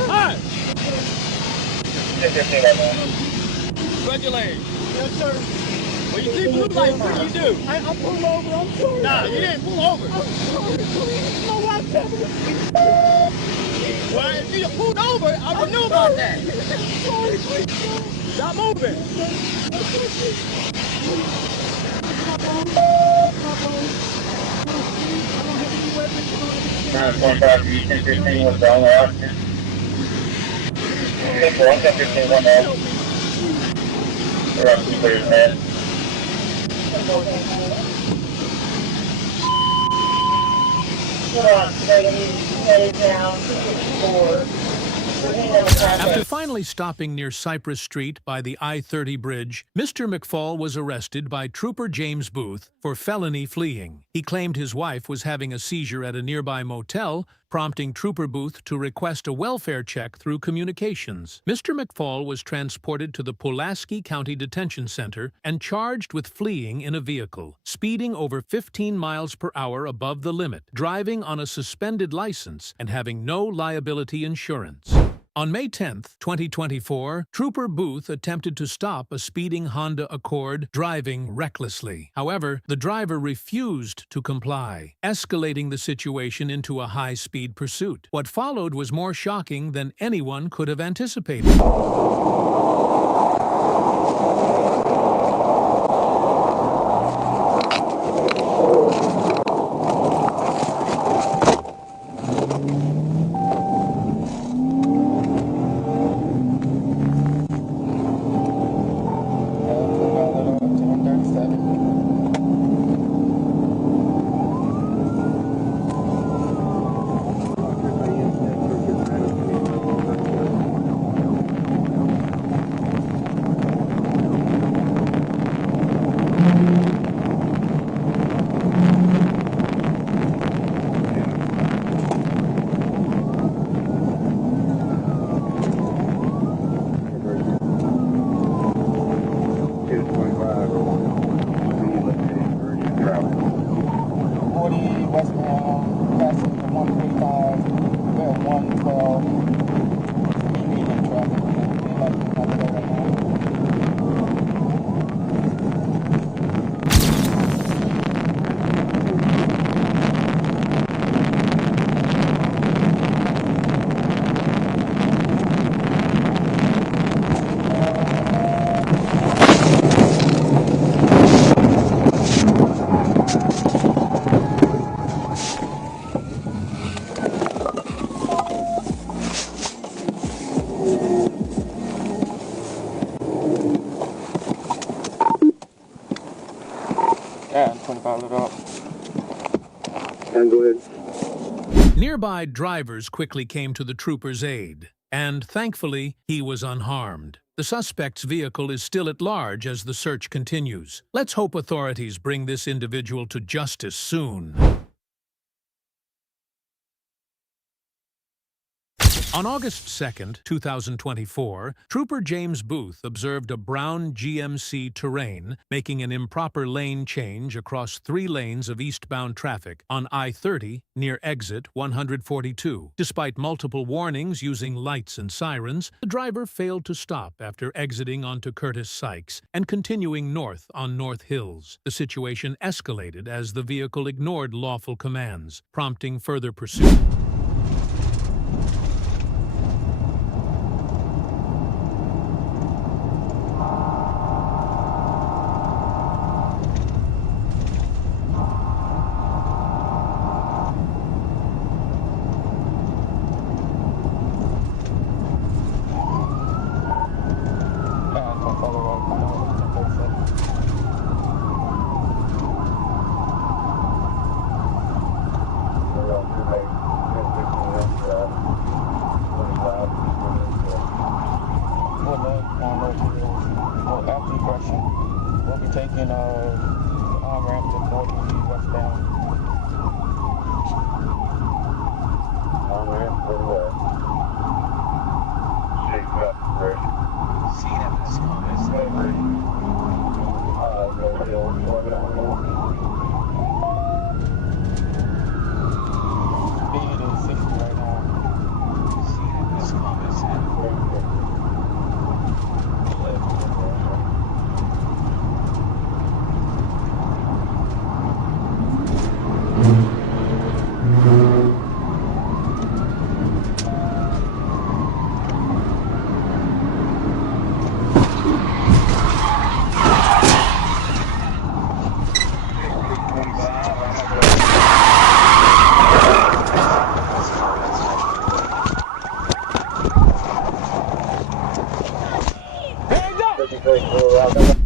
Hi. Spread your legs. Yes, sir. When you see blue lights, what do you do? I pulled over. I'm sorry. Nah, you didn't pull over. I'm sorry, please. My wife's having a Well, if you pulled over, I would know about that. sorry, please. Stop moving. 925 to Eastern 15 was the only occupant. 15 1 off. We're on 2 clears, man. After finally stopping near Cypress Street by the I-30 bridge, Mr. McFall was arrested by Trooper James Booth for felony fleeing. He claimed his wife was having a seizure at a nearby motel, prompting Trooper Booth to request a welfare check through communications. Mr. McFall was transported to the Pulaski County Detention Center and charged with fleeing in a vehicle, speeding over 15 miles per hour above the limit, driving on a suspended license, and having no liability insurance. On May 10, 2024, Trooper Booth attempted to stop a speeding Honda Accord driving recklessly. However, the driver refused to comply, escalating the situation into a high-speed pursuit. What followed was more shocking than anyone could have anticipated. Yeah, 25 lit up. And go ahead. Nearby drivers quickly came to the trooper's aid, and thankfully, he was unharmed. The suspect's vehicle is still at large as the search continues. Let's hope authorities bring this individual to justice soon. On August 2, 2024, Trooper James Booth observed a brown GMC Terrain making an improper lane change across 3 lanes of eastbound traffic on I-30 near exit 142. Despite multiple warnings using lights and sirens, the driver failed to stop after exiting onto Curtis Sykes and continuing north on North Hills. The situation escalated as the vehicle ignored lawful commands, prompting further pursuit.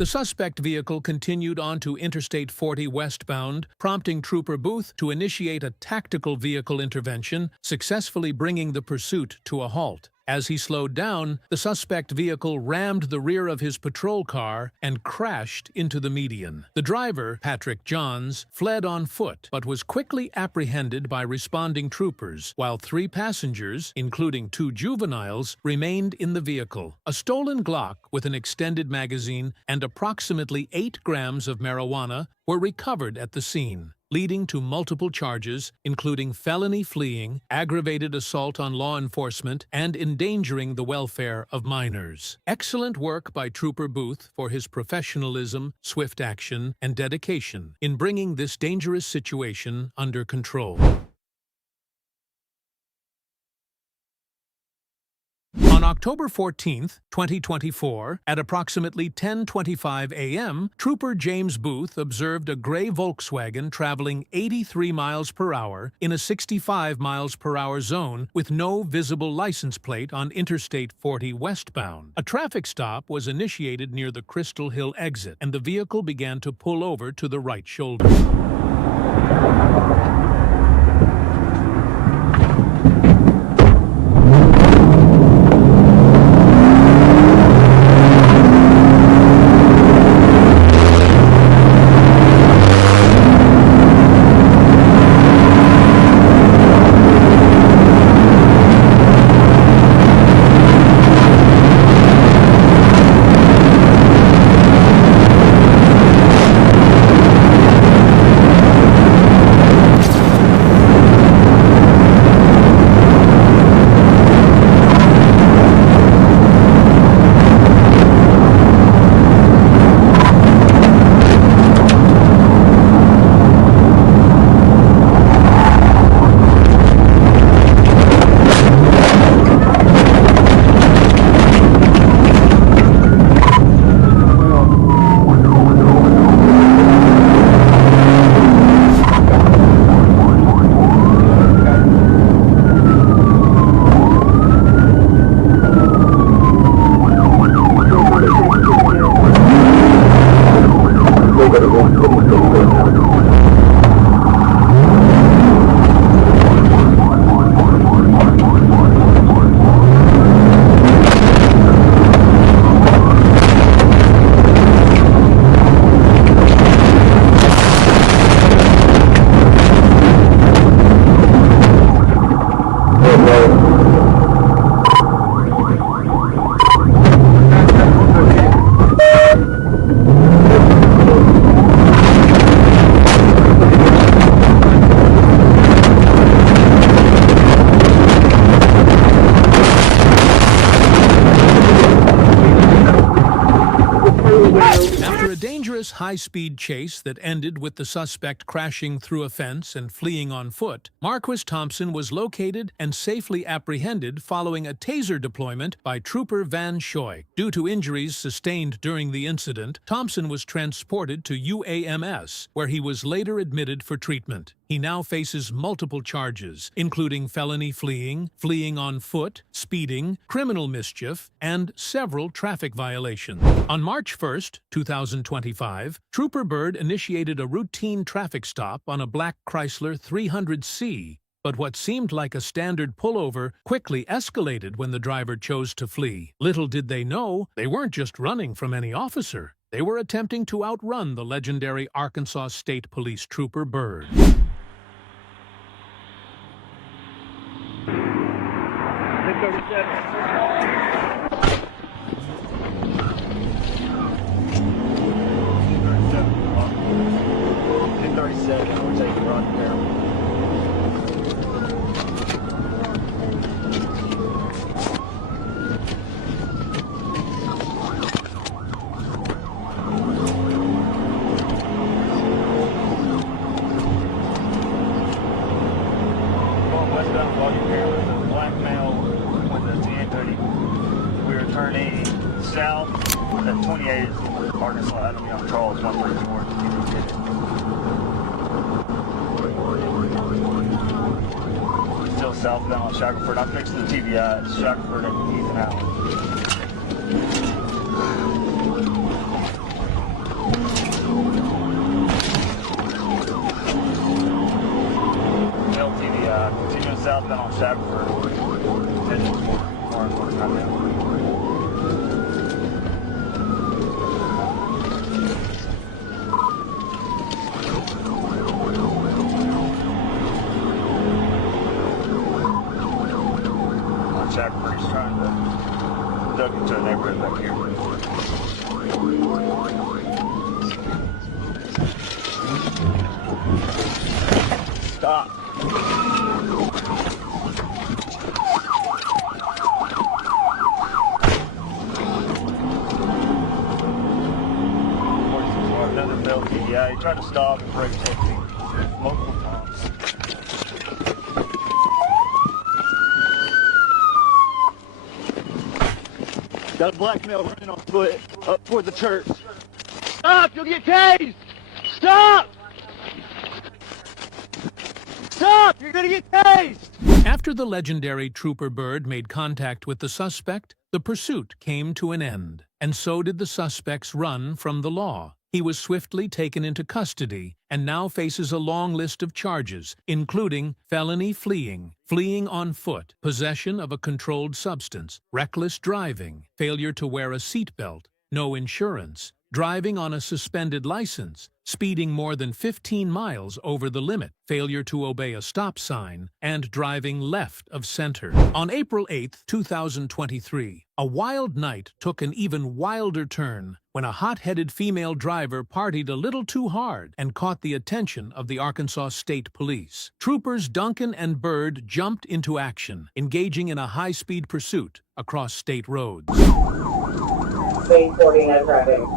The suspect vehicle continued onto Interstate 40 westbound, prompting Trooper Booth to initiate a tactical vehicle intervention, successfully bringing the pursuit to a halt. As he slowed down, the suspect vehicle rammed the rear of his patrol car and crashed into the median. The driver, Patrick Johns, fled on foot, but was quickly apprehended by responding troopers, while 3 passengers, including 2 juveniles, remained in the vehicle. A stolen Glock with an extended magazine and approximately 8 grams of marijuana were recovered at the scene, leading to multiple charges, including felony fleeing, aggravated assault on law enforcement, and endangering the welfare of minors. Excellent work by Trooper Booth for his professionalism, swift action, and dedication in bringing this dangerous situation under control. On October 14, 2024, at approximately 10:25 a.m., Trooper James Booth observed a gray Volkswagen traveling 83 miles per hour in a 65 miles per hour zone with no visible license plate on Interstate 40 westbound. A traffic stop was initiated near the Crystal Hill exit, and the vehicle began to pull over to the right shoulder. High-speed chase that ended with the suspect crashing through a fence and fleeing on foot, Marquis Thompson was located and safely apprehended following a taser deployment by Trooper Van Schoik. Due to injuries sustained during the incident, Thompson was transported to UAMS, where he was later admitted for treatment. He now faces multiple charges, including felony fleeing, fleeing on foot, speeding, criminal mischief, and several traffic violations. On March 1, 2025, Trooper Byrd initiated a routine traffic stop on a black Chrysler 300C, but what seemed like a standard pullover quickly escalated when the driver chose to flee. Little did they know, they weren't just running from any officer. They were attempting to outrun the legendary Arkansas State Police Trooper Byrd. We're taking run there. Westbound logging here with a black male with a 1030. We were turning south at 28 Arkansas Avenue on Charles 134. Still southbound on Shackelford. I'm fixing the TBI. It's Shackelford and Ethan Allen. southbound on Shackelford. Heading for I'm going to come down. Shackelford, he's trying to duck into a neighborhood back here. Stop. Another Belgian. Yeah, he tried to stop and brake check me multiple times. Got a black male running on foot up toward the church. Stop! You'll get tased! Stop! Stop! You're gonna get tased! After the legendary Trooper Byrd made contact with the suspect, the pursuit came to an end, and so did the suspect's run from the law. He was swiftly taken into custody and now faces a long list of charges, including felony fleeing, fleeing on foot, possession of a controlled substance, reckless driving, failure to wear a seatbelt, no insurance, driving on a suspended license, speeding more than 15 miles over the limit, failure to obey a stop sign, and driving left of center. On April 8, 2023, a wild night took an even wilder turn when a hot-headed female driver partied a little too hard and caught the attention of the Arkansas State Police. Troopers Duncan and Byrd jumped into action, engaging in a high-speed pursuit across state roads. Speed 40, no driving.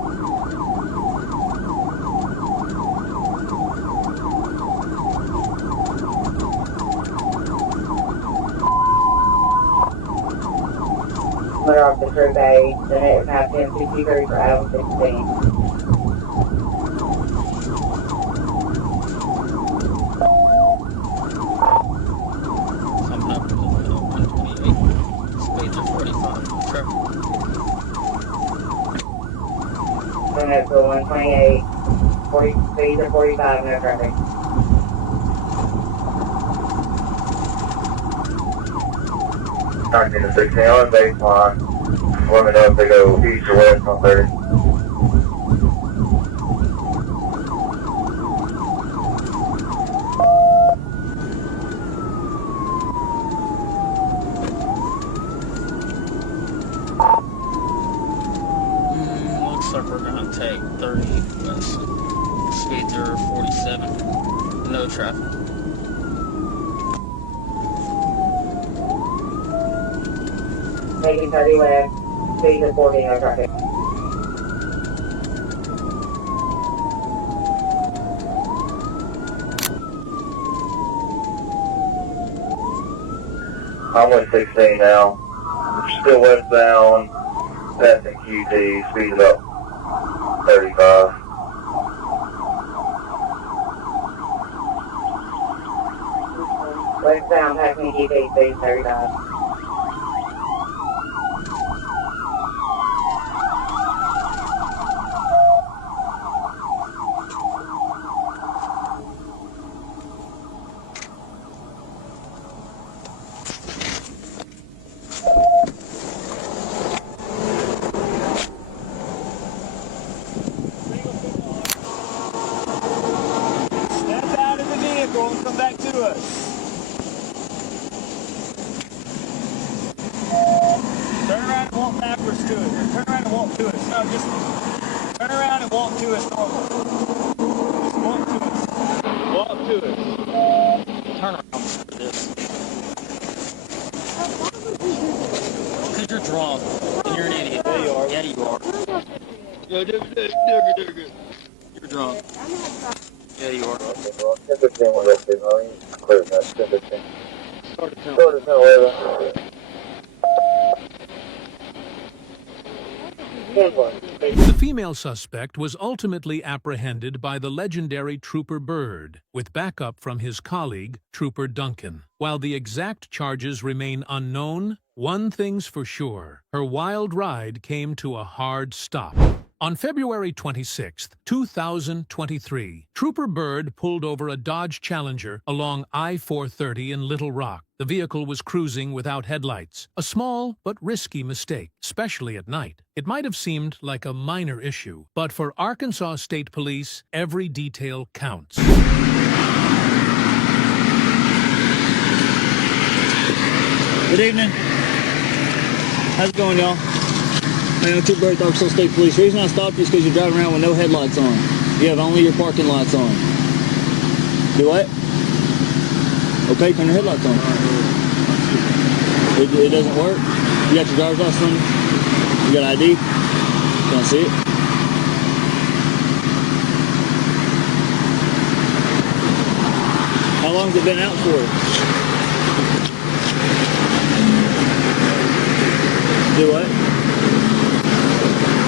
Clear off the Troop A, then it passed in 63 for Adam 16. Then it's the 128, 40 speed to 45, no traffic. Talking to 16 on baseline. Let me know if they go east or west on 30. Looks like we're gonna take 30 west. Speeds are 47. No traffic. Taking 30 west, speed to 40, no traffic. I'm with 16 now. Still westbound, passing QT, speed about 35. Westbound, passing QT, speed 35. And come back to us. Turn around and walk backwards to us. Turn around and walk to us. No, just turn around and walk to us normal. Just walk to us. Walk to us. Turn around for this. Because you're drunk and you're an idiot. Yeah, you are. Yeah, you are. You're drunk. Yeah, you are. The female suspect was ultimately apprehended by the legendary Trooper Byrd, with backup from his colleague, Trooper Duncan. While the exact charges remain unknown, one thing's for sure: her wild ride came to a hard stop. On February 26, 2023, Trooper Byrd pulled over a Dodge Challenger along I-430 in Little Rock. The vehicle was cruising without headlights, a small but risky mistake, especially at night. It might have seemed like a minor issue, but for Arkansas State Police, every detail counts. Good evening. How's it going, y'all? I'm Trooper Byrd, Arkansas State Police. The reason I stopped you is because you're driving around with no headlights on. You have only your parking lights on. Do what? Okay, turn your headlights on. It doesn't work? You got your driver's license on you? You got ID? Can I see it? How long has it been out for? Do what?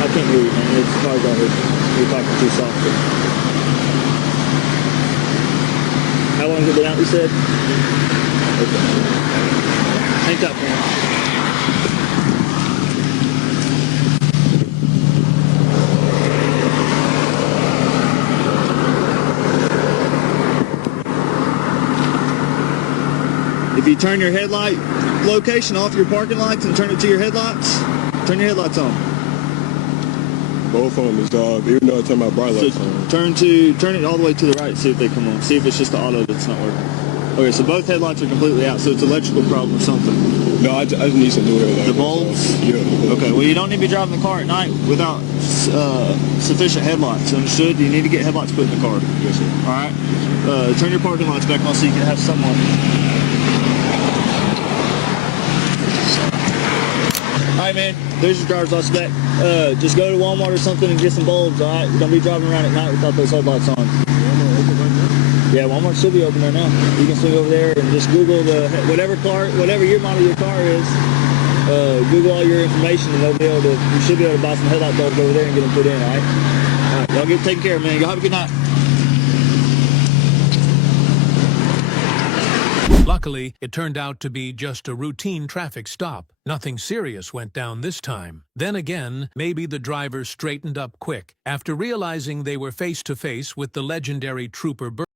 I can't hear you, man. It's cars out here. You're talking too softly. How long has it been out, you said? Okay. Hang up, man. If you turn your headlight location off your parking lights and turn it to your headlights, turn your headlights on. Both of them is off, even though I turn my bright lights on. Turn it all the way to the right, see if they come on. See if it's just the auto that's not working. Okay, so both headlights are completely out, so it's an electrical problem or something. No, I just need some new headlights. The bulbs? Yeah. Okay, well you don't need to be driving the car at night without sufficient headlights, understood? You need to get headlights put in the car. Yes, sir. Alright? Turn your parking lights back on so you can have someone. Alright, man, there's your driver's license back. Just go to Walmart or something and get some bulbs, alright? Don't be driving around at night without those headlights on. Yeah, Walmart should be open right now. You can swing over there and just Google whatever year model of your car is. Google all your information and you should be able to buy some headlight bulbs over there and get them put in, alright? Alright, y'all get taken care of, man. Y'all have a good night. Luckily, it turned out to be just a routine traffic stop. Nothing serious went down this time. Then again, maybe the driver straightened up quick after realizing they were face to face with the legendary Trooper Byrd.